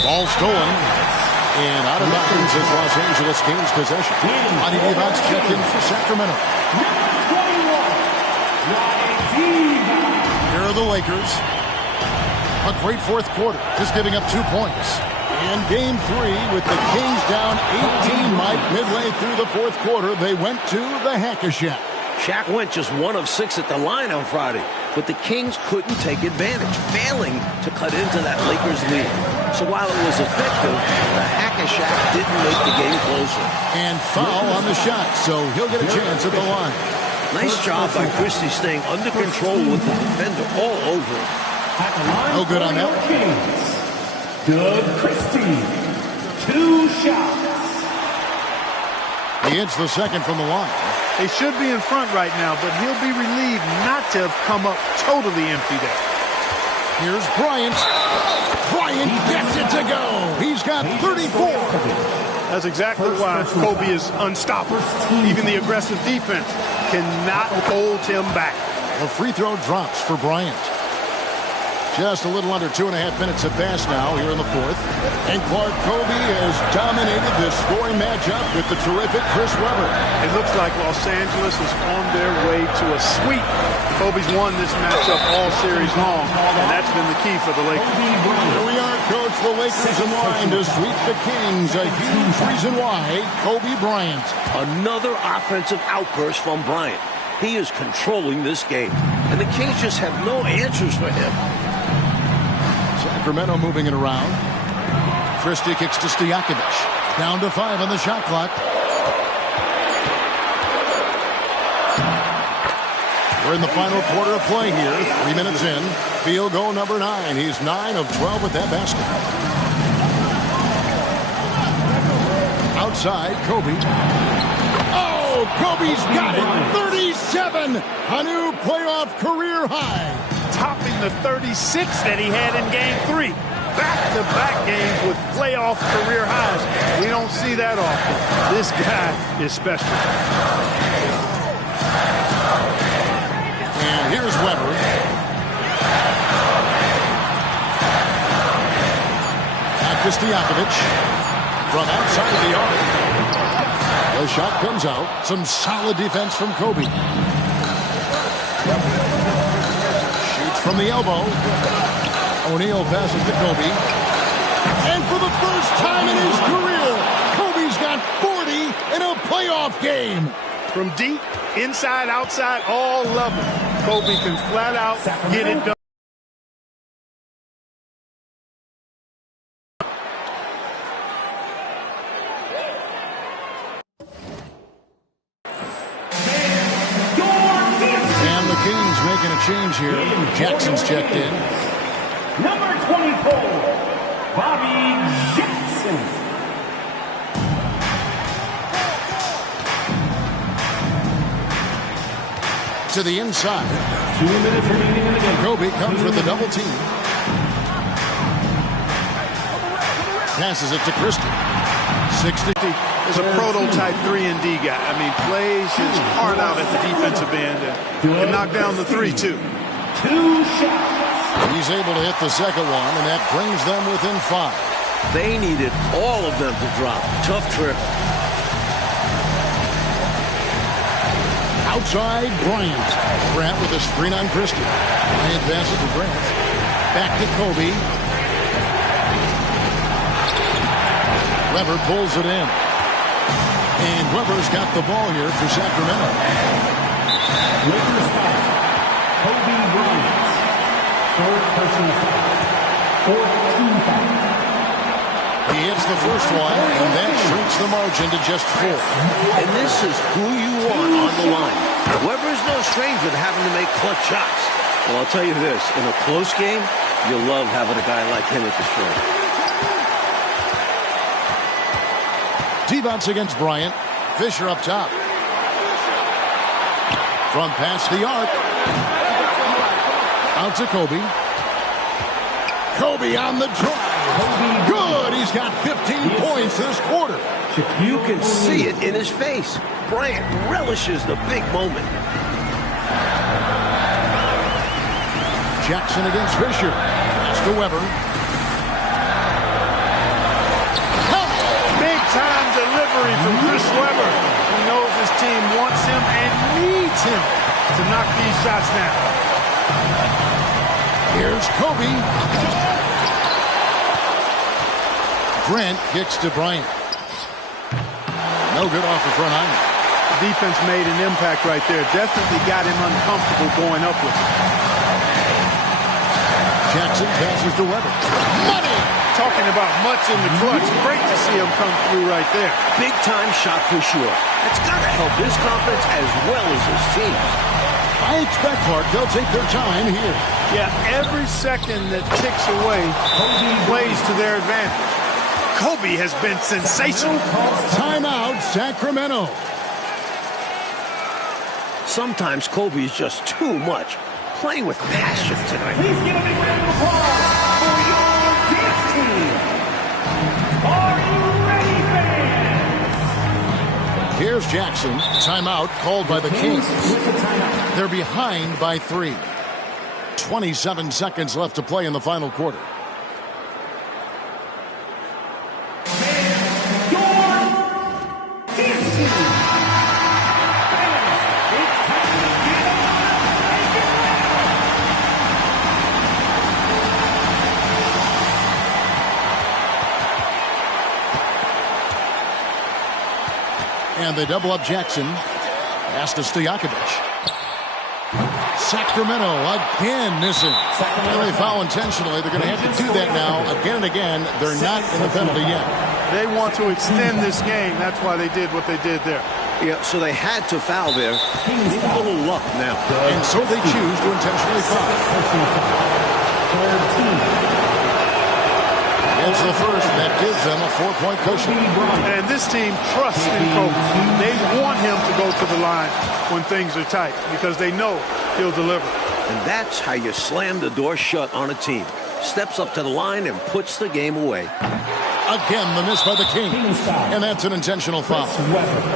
Ball stolen. And out of bounds as Los Angeles gains possession. Monty Divac checked in for Sacramento. Here are the Lakers. A great fourth quarter, just giving up 2 points. In Game 3, with the Kings down 18, Mike, midway through the fourth quarter, they went to the Hack-a-Shack. Shaq went just 1 of 6 at the line on Friday, but the Kings couldn't take advantage, failing to cut into that Lakers lead. So while it was effective, the Hack-a-Shack didn't make the game closer. And foul on the shot, so he'll get a chance at the line. Nice job by Christie staying under control with the defender all over him. No good on that. Doug Christie, 2 shots. He hits the second from the line. They should be in front right now, but he'll be relieved not to have come up totally empty there. Here's Bryant. Bryant gets it to go. He's got 34. That's exactly why Kobe is unstoppable. Even the aggressive defense cannot hold him back. The free throw drops for Bryant. Just a little under 2.5 minutes have passed now here in the fourth. And Clark Kobe has dominated this scoring matchup with the terrific Chris Webber. It looks like Los Angeles is on their way to a sweep. Kobe's won this matchup all series long, and that's been the key for the Lakers. Here we are, Coach. The Lakers in line to sweep the Kings. A huge reason why Kobe Bryant. Another offensive outburst from Bryant. He is controlling this game, and the Kings just have no answers for him. Sacramento moving it around. Christie kicks to Stojakovic. Down to 5 on the shot clock. We're in the final quarter of play here. 3 minutes in. Field goal number 9. He's 9 of 12 with that basket. Outside, Kobe. Oh, Kobe's got it. 37. A new playoff career high. Topping the 36 that he had in Game 3. Back-to-back games with playoff career highs. We don't see that often. This guy is special. And here's Weber. Back to Stojakovic. From outside the arc. The shot comes out. Some solid defense from Kobe. Shoots from the elbow. O'Neal passes to Kobe. And for the first time in his career, Kobe's got 40 in a playoff game. From deep, inside, outside, all levels, Kobe can flat out get it done. And the Kings making a change here. Jackson's checked in. Number 24, Bobby Jackson. To the inside. 2 minutes remaining in the game. Kobe comes with the double team. Passes it to Christie. 60. Is a prototype 3-and-D guy. I mean, plays his heart out at the defensive end and can knock down the 3, too. 2 shots. He's able to hit the second one, and that brings them within 5. They needed all of them to drop. Tough trip. Outside, Bryant. Grant with a screen on Christie. Bryant passes to Grant. Back to Kobe. Weber pulls it in. And Weber's got the ball here for Sacramento. Lakers foul. Kobe Bryant. Third personal foul. 14 foul. He hits the first one, and that shrinks the margin to just 4. And this is who you want on the line. Weber's no stranger to having to make clutch shots. Well, I'll tell you this, in a close game, you'll love having a guy like him at the shoulder. Devon's against Bryant. Fisher up top. From past the arc. Out to Kobe. Kobe on the drive. Good. He's got 15 points this quarter. You can see it in his face. Bryant relishes the big moment. Jackson against Fisher. Pass to Weber. Big-time delivery from Chris Weber. He knows his team wants him and needs him to knock these shots down. Here's Kobe. Grant kicks to Bryant. No good off the front iron. The defense made an impact right there. Definitely got him uncomfortable going up with it. Jackson passes to Weber. Money! Talking about much in the clutch. Great to see him come through right there. Big-time shot for sure. It's got to help his confidence as well as his team. I expect, Clark, they'll take their time here. Yeah, every second that ticks away plays to their advantage. Kobe has been sensational. Timeout, Sacramento. Sometimes Kobe is just too much. Playing with passion tonight. Please give a big round of applause for your dance team. Are you ready, fans? Here's Jackson. Timeout called by the Kings. They're behind by 3. 27 seconds left to play in the final quarter. And they double up Jackson. Pass to Stojakovic. Sacramento again missing. Well, they foul intentionally. They're going to have to do that now again and again. They're not in the penalty yet. They want to extend this game. That's why they did what they did there. Yeah, so they had to foul there. Need a little luck now. And so they choose to intentionally foul. Against the first, that gives them a 4-point cushion. And this team trusts in Kobe. They want him to go to the line when things are tight because they know he'll deliver. And that's how you slam the door shut on a team. Steps up to the line and puts the game away. Again, the miss by the King. And that's an intentional foul.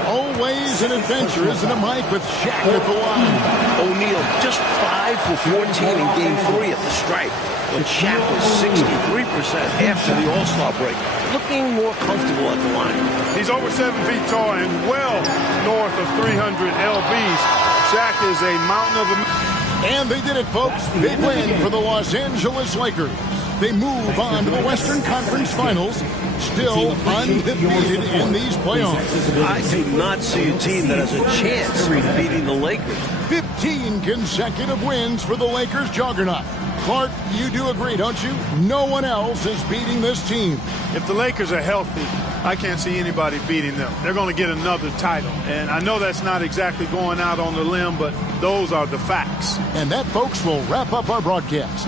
Always an adventure, isn't it, Mike, with Shaq at the line. O'Neal just 5 for 14 in Game 3 at the stripe, when Shaq was 63% after the All-Star break, looking more comfortable at the line. He's over 7 feet tall and well north of 300 lbs. Shaq is a mountain of a... And they did it, folks. Big win for the Los Angeles Lakers. They move on to the Western Conference Finals, still undefeated in these playoffs. I do not see a team that has a chance of beating the Lakers. 15 consecutive wins for the Lakers juggernaut. Clark, you do agree, don't you? No one else is beating this team. If the Lakers are healthy, I can't see anybody beating them. They're going to get another title. And I know that's not exactly going out on the limb, but those are the facts. And that, folks, will wrap up our broadcast.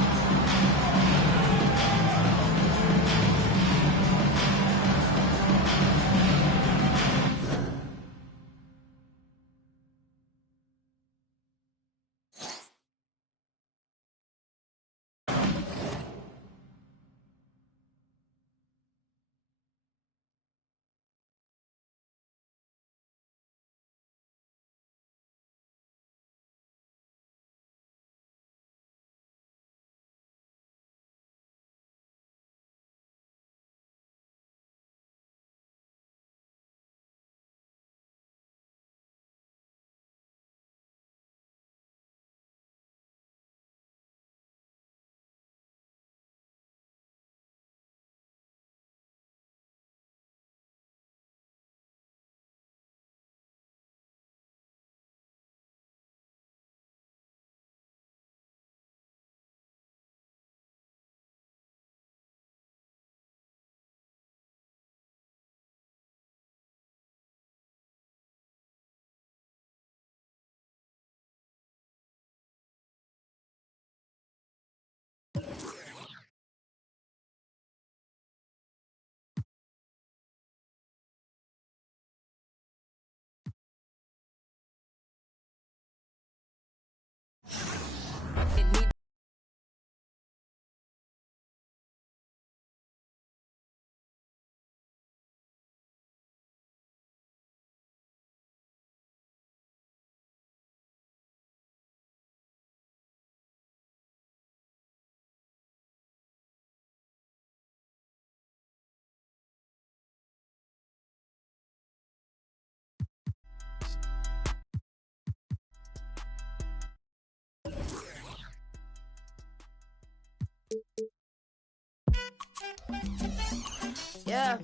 Yeah.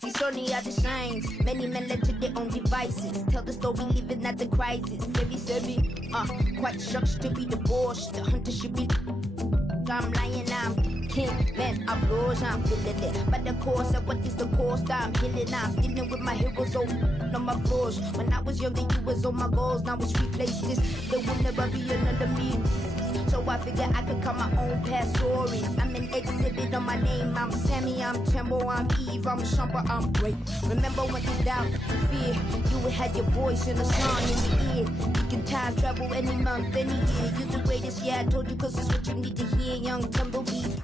These only are the shines. Many men led to their own devices. Tell the story, living at the crisis. Quite shocked to be divorced. The hunter should be. I'm lying, I'm king, man, I blows, I'm feeling it. But the course of what is the cost, I'm healing, I'm dealing with my heroes on my floors. When I was younger, you was on my goals, now it's replaces. There will never be another me. So I figure I could cut my own past story. I'm an exhibit on my name, I'm Sammy, I'm Tembo, I'm Eve, I'm Shumper, I'm great. Remember when you doubt, fear, you had your voice in a song in the ear. You can time travel any month, any year. You're the greatest, yeah, I told you, cause it's what you need to hear, young Tumblebee.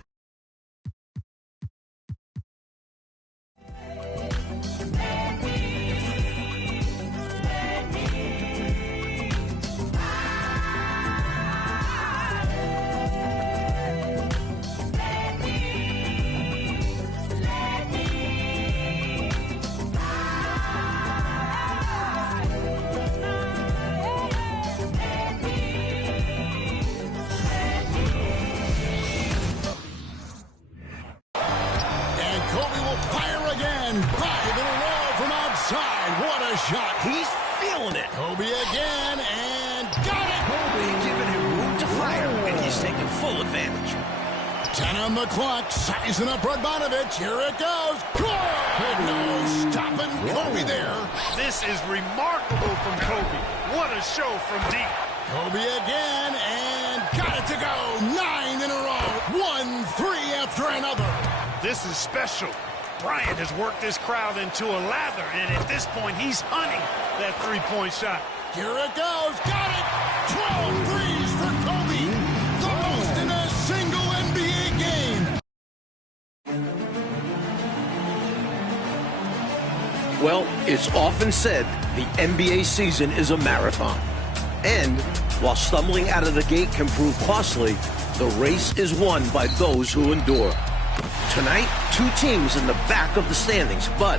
shot. He's feeling it. Kobe again, and got it. Kobe giving him room to fire, and he's taking full advantage. 10 on the clock, sizing up Radmanovich. Here it goes. Good. No stopping Kobe there. This is remarkable from Kobe. What a show from Deme. Kobe again, and got it to go. 9 in a row. 1-3 after another. This is special. Bryant has worked this crowd into a lather, and at this point, he's hunting that three-point shot. Here it goes. Got it. 12 threes for Kobe. The most in a single NBA game. Well, it's often said the NBA season is a marathon. And while stumbling out of the gate can prove costly, the race is won by those who endure. Tonight, two teams in the back of the standings, but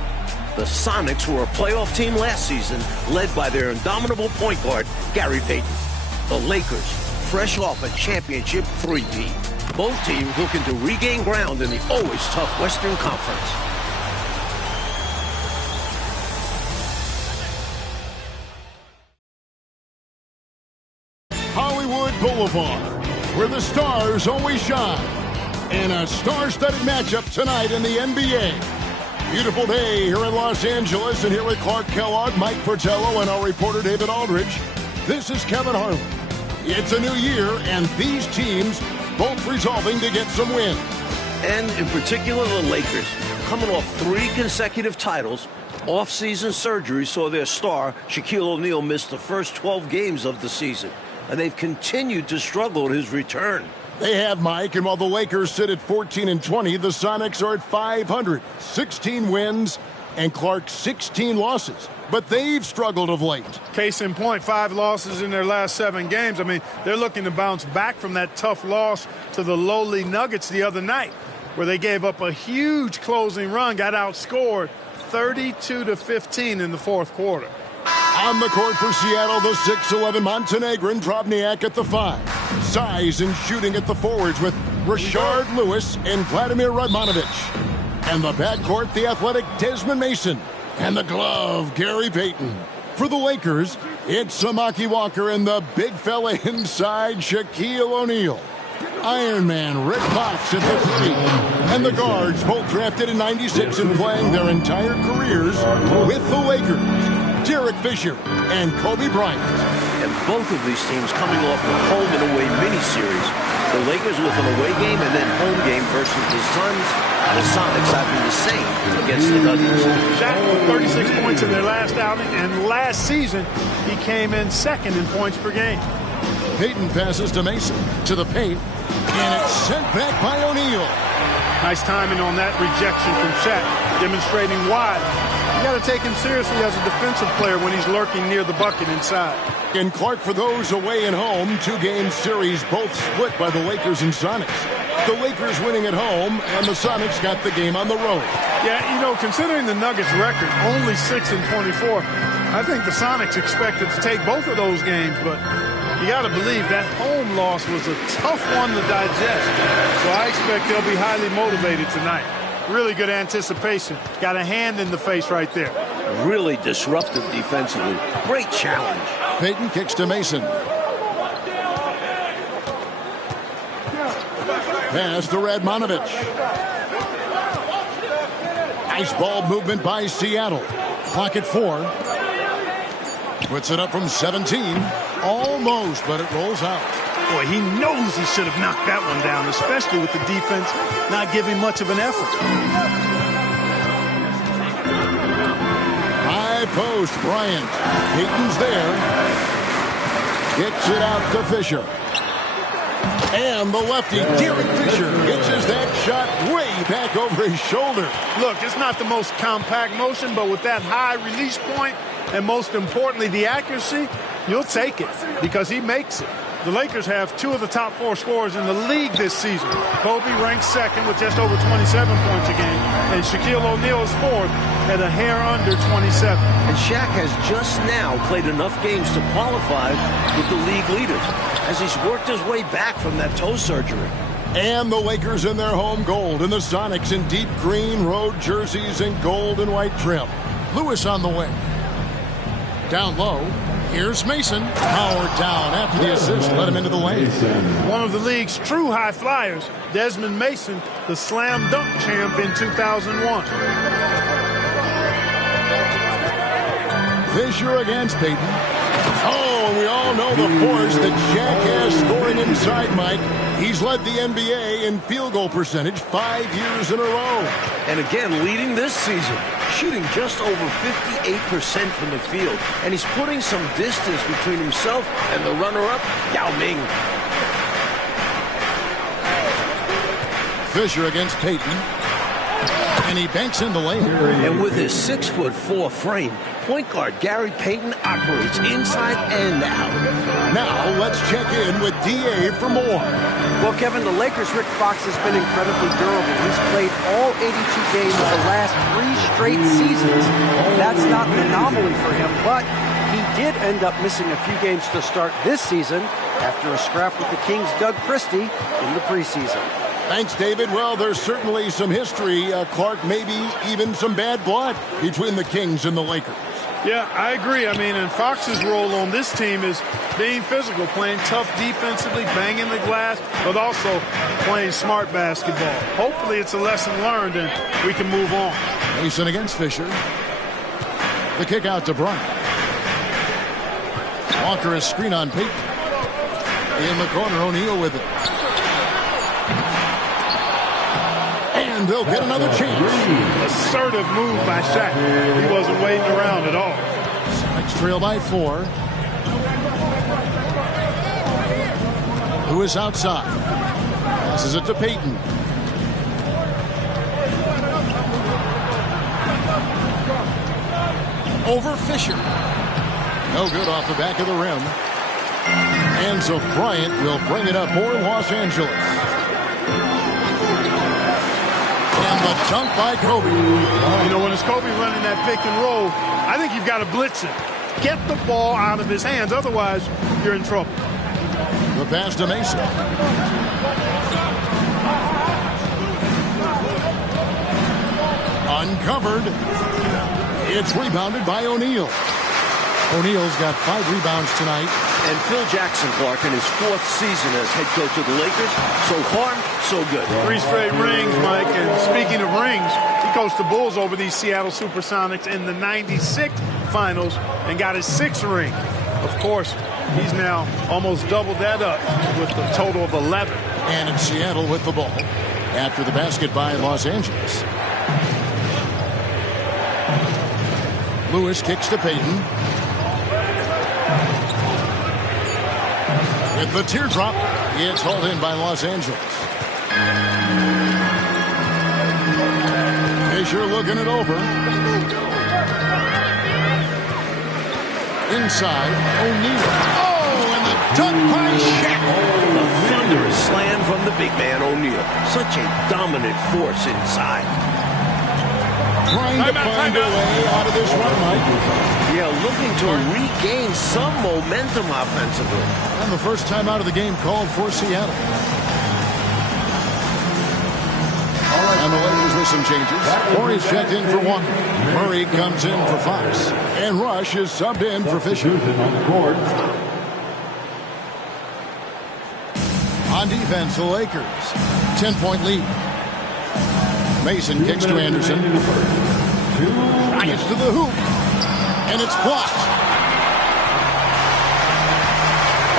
the Sonics were a playoff team last season, led by their indomitable point guard, Gary Payton. The Lakers, fresh off a championship three-peat. Both teams looking to regain ground in the always tough Western Conference. Hollywood Boulevard, where the stars always shine. And a star-studded matchup tonight in the NBA. Beautiful day here in Los Angeles, and here with Clark Kellogg, Mike Fratello, and our reporter David Aldridge. This is Kevin Harlan. It's a new year, and these teams both resolving to get some wins. And in particular, the Lakers, coming off 3 consecutive titles. Off-season surgery saw their star, Shaquille O'Neal, miss the first 12 games of the season. And they've continued to struggle at his return. They have, Mike, and while the Lakers sit at 14-20, the Sonics are at 500, 16 wins, and Clark 16 losses. But they've struggled of late. Case in point, 5 losses in their last 7 games. I mean, they're looking to bounce back from that tough loss to the lowly Nuggets the other night, where they gave up a huge closing run, got outscored 32-15 in the fourth quarter. On the court for Seattle, the 6'11 Montenegrin, Drobniak at the 5. Size and shooting at the forwards with Rashard Lewis and Vladimir Radmanovich. And the backcourt, the athletic Desmond Mason. And the glove, Gary Payton. For the Lakers, it's Samaki Walker and the big fella inside, Shaquille O'Neal. Iron Man Rick Fox at the 3. And the guards, both drafted in '96 and playing their entire careers with the Lakers. Derek Fisher and Kobe Bryant. And both of these teams coming off a home and away mini-series. The Lakers with an away game and then home game versus the Suns. The Sonics having the same against the Nuggets. Shaq with 36 points in their last outing, and last season he came in second in points per game. Payton passes to Mason, to the paint, and it's sent back by O'Neal. Nice timing on that rejection from Shaq, demonstrating why you got to take him seriously as a defensive player when he's lurking near the bucket inside. And Clark, for those away and home, 2-game series, both split by the Lakers and Sonics. The Lakers winning at home, and the Sonics got the game on the road. Yeah, you know, considering the Nuggets' record, only 6-24, I think the Sonics expected to take both of those games, but you got to believe that home loss was a tough one to digest. So I expect they'll be highly motivated tonight. Really good anticipation. Got a hand in the face right there. Really disruptive defensively. Great challenge. Payton kicks to Mason. Pass to Radmanovich. Nice ball movement by Seattle. Clock at 4. Puts it up from 17. Almost, but it rolls out. Boy, he knows he should have knocked that one down, especially with the defense not giving much of an effort. High post, Bryant. Payton's there. Kicks it out to Fisher. And the lefty, Derek Fisher, pitches that shot way back over his shoulder. Look, it's not the most compact motion, but with that high release point, and most importantly, the accuracy, you'll take it because he makes it. The Lakers have 2 of the top 4 scorers in the league this season. Kobe ranks second with just over 27 points a game, and Shaquille O'Neal is fourth at a hair under 27. And Shaq has just now played enough games to qualify with the league leaders as he's worked his way back from that toe surgery. And the Lakers in their home gold, and the Sonics in deep green road jerseys and gold and white trim. Lewis on the wing. Down low. Here's Mason. Powered down after the assist. Let him into the lane. One of the league's true high flyers, Desmond Mason, the slam dunk champ in 2001. Fisher against Payton. Oh, and we all know the force that Shaq has scoring inside, Mike. He's led the NBA in field goal percentage 5 years in a row. And again, leading this season, shooting just over 58% from the field. And he's putting some distance between himself and the runner-up, Yao Ming. Fisher against Payton. And he banks in the lane. And with his 6'4" frame, point guard Gary Payton operates inside and out. Now let's check in with DA for more. Well, Kevin, the Lakers' Rick Fox has been incredibly durable. He's played all 82 games of the last 3 straight seasons. That's not an anomaly for him, but he did end up missing a few games to start this season after a scrap with the Kings' Doug Christie in the preseason. Thanks, David. Well, there's certainly some history, Clark, maybe even some bad blood between the Kings and the Lakers. Yeah, I agree. I mean, and Fox's role on this team is being physical, playing tough defensively, banging the glass, but also playing smart basketball. Hopefully it's a lesson learned and we can move on. Mason against Fisher. The kick out to Bryant. Walker is screen on Payton. In the corner, O'Neal with it. And they'll get another chance. Assertive move by Shaq. He wasn't waiting around at all. Sonics trail by 4. Who is outside? Passes it to Payton. Over Fisher. No good off the back of the rim. And so Bryant will bring it up for Los Angeles. The dunk by Kobe. You know, when it's Kobe running that pick and roll, I think you've got to blitz him. Get the ball out of his hands. Otherwise, you're in trouble. The pass to Mason. Uncovered. It's rebounded by O'Neal. O'Neal's got 5 rebounds tonight. And Phil Jackson, Clark, in his 4th season as head coach of the Lakers. So far, so good. 3 straight rings, Mike. And speaking of rings, he coached the Bulls over these Seattle Supersonics in the '96 finals and got his 6th ring. Of course, he's now almost doubled that up with a total of 11. And in Seattle with the ball after the basket by Los Angeles. Lewis kicks to Payton. With the teardrop, it's hauled in by Los Angeles. Fisher looking it over. Inside, O'Neal. Oh, and the dunk by Shaq. The thunderous slam from the big man, O'Neal. Such a dominant force inside. Trying to find a way out of this run, Mike. Yeah, looking to regain some momentum offensively. And the first time out of the game called for Seattle. And the Lakers with some changes. Morey's checked in for Walker. Murray comes in for Fox. And Rush is subbed in for Fisher. On defense, the Lakers. 10-point lead. Mason kicks to Anderson. Gets to the hoop. And it's blocked.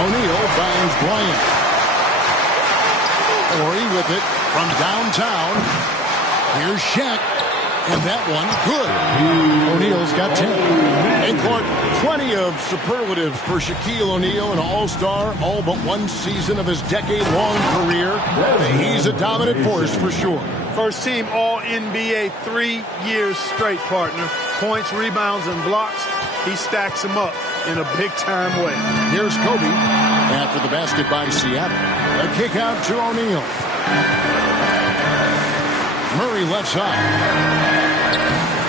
O'Neal finds Bryant. Morey with it from downtown. Here's Shaq. And that one, good. O'Neal's got 10. And Clark, plenty of superlatives for Shaquille O'Neal, an all-star, all but one season of his decade-long career. He's a dominant force for sure. First team All-NBA 3 years straight, partner. Points, rebounds, and blocks. He stacks them up in a big-time way. Here's Kobe after the basket by Seattle. A kick out to O'Neal. Murray left side.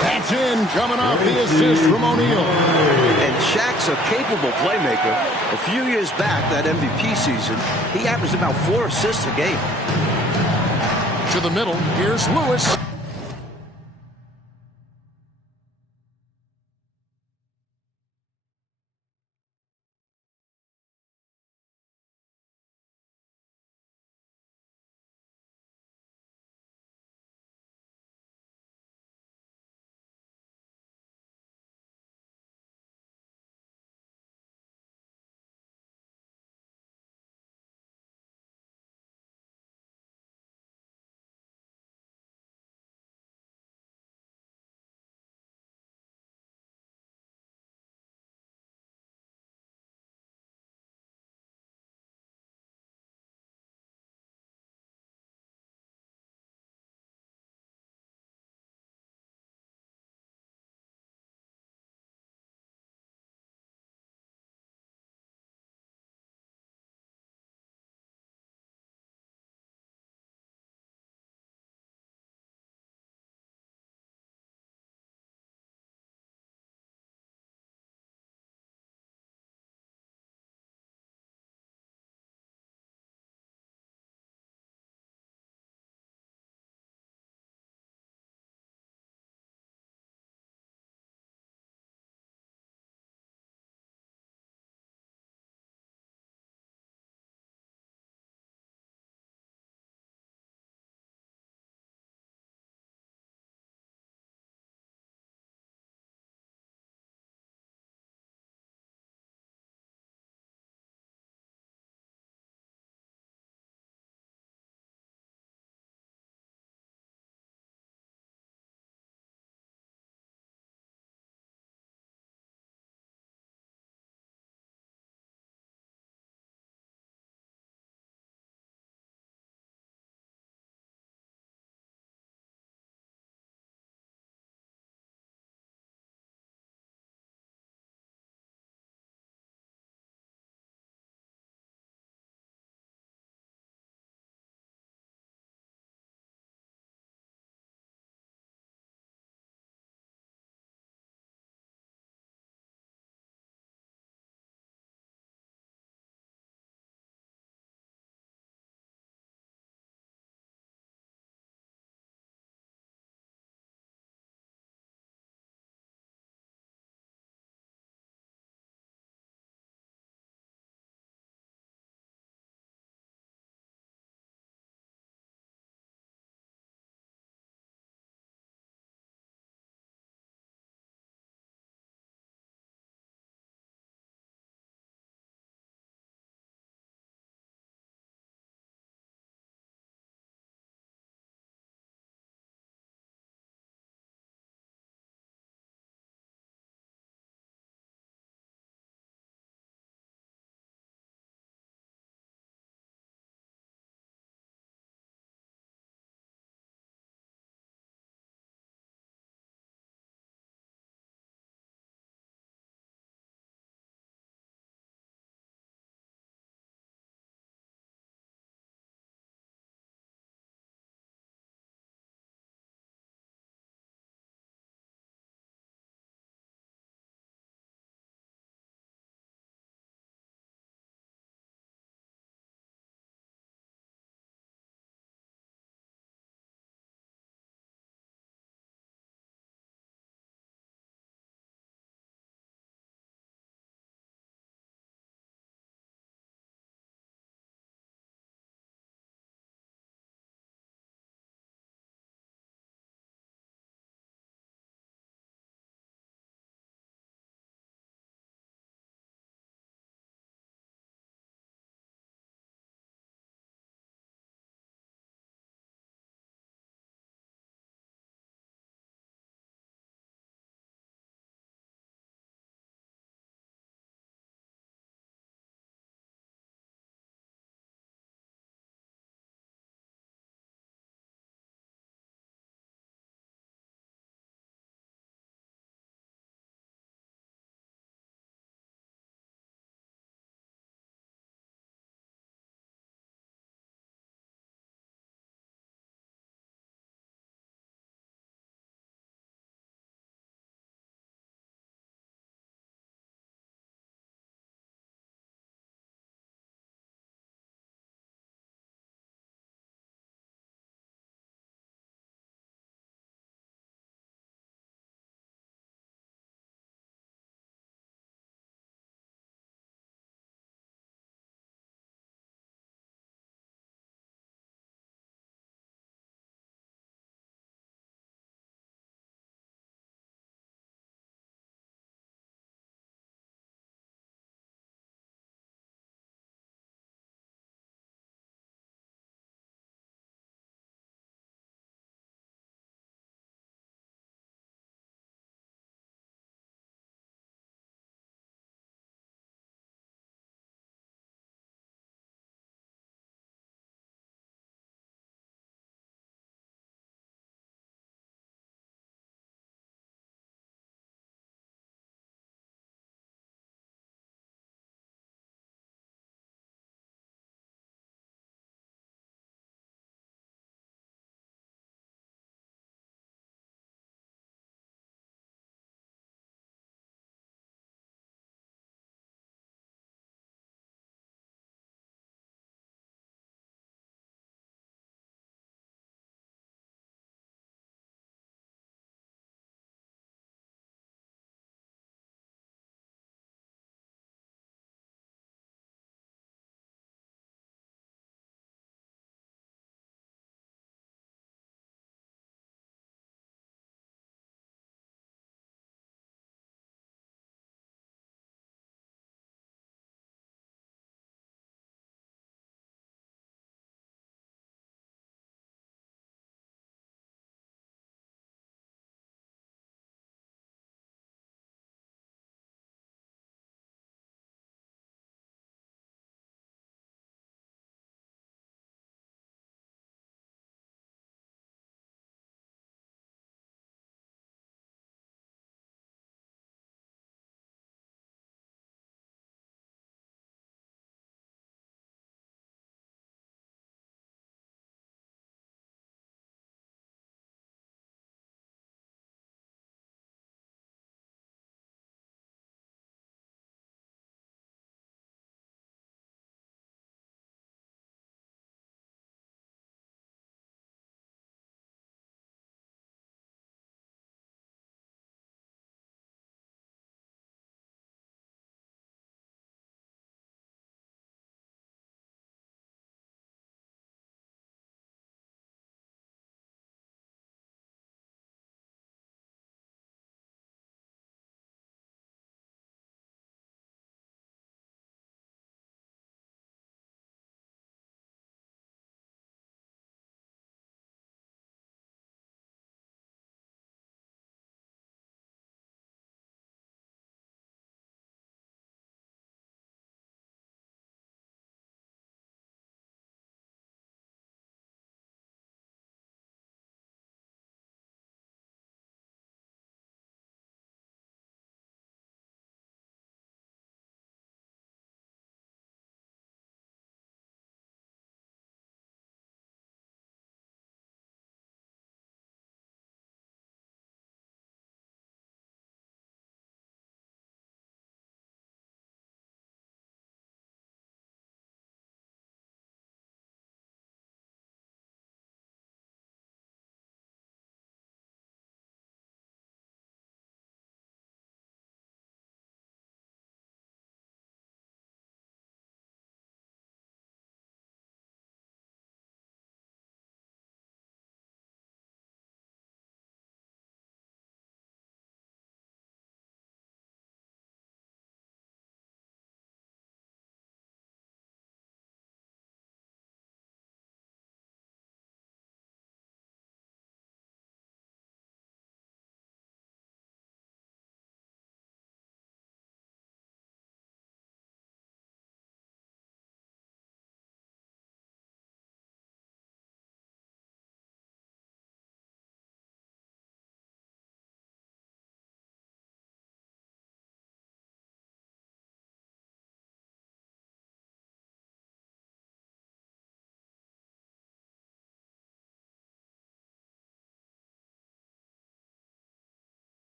That's in, coming off the assist from O'Neal. And Shaq's a capable playmaker. A few years back, that MVP season, he averaged about 4 assists a game. To the middle, here's Lewis.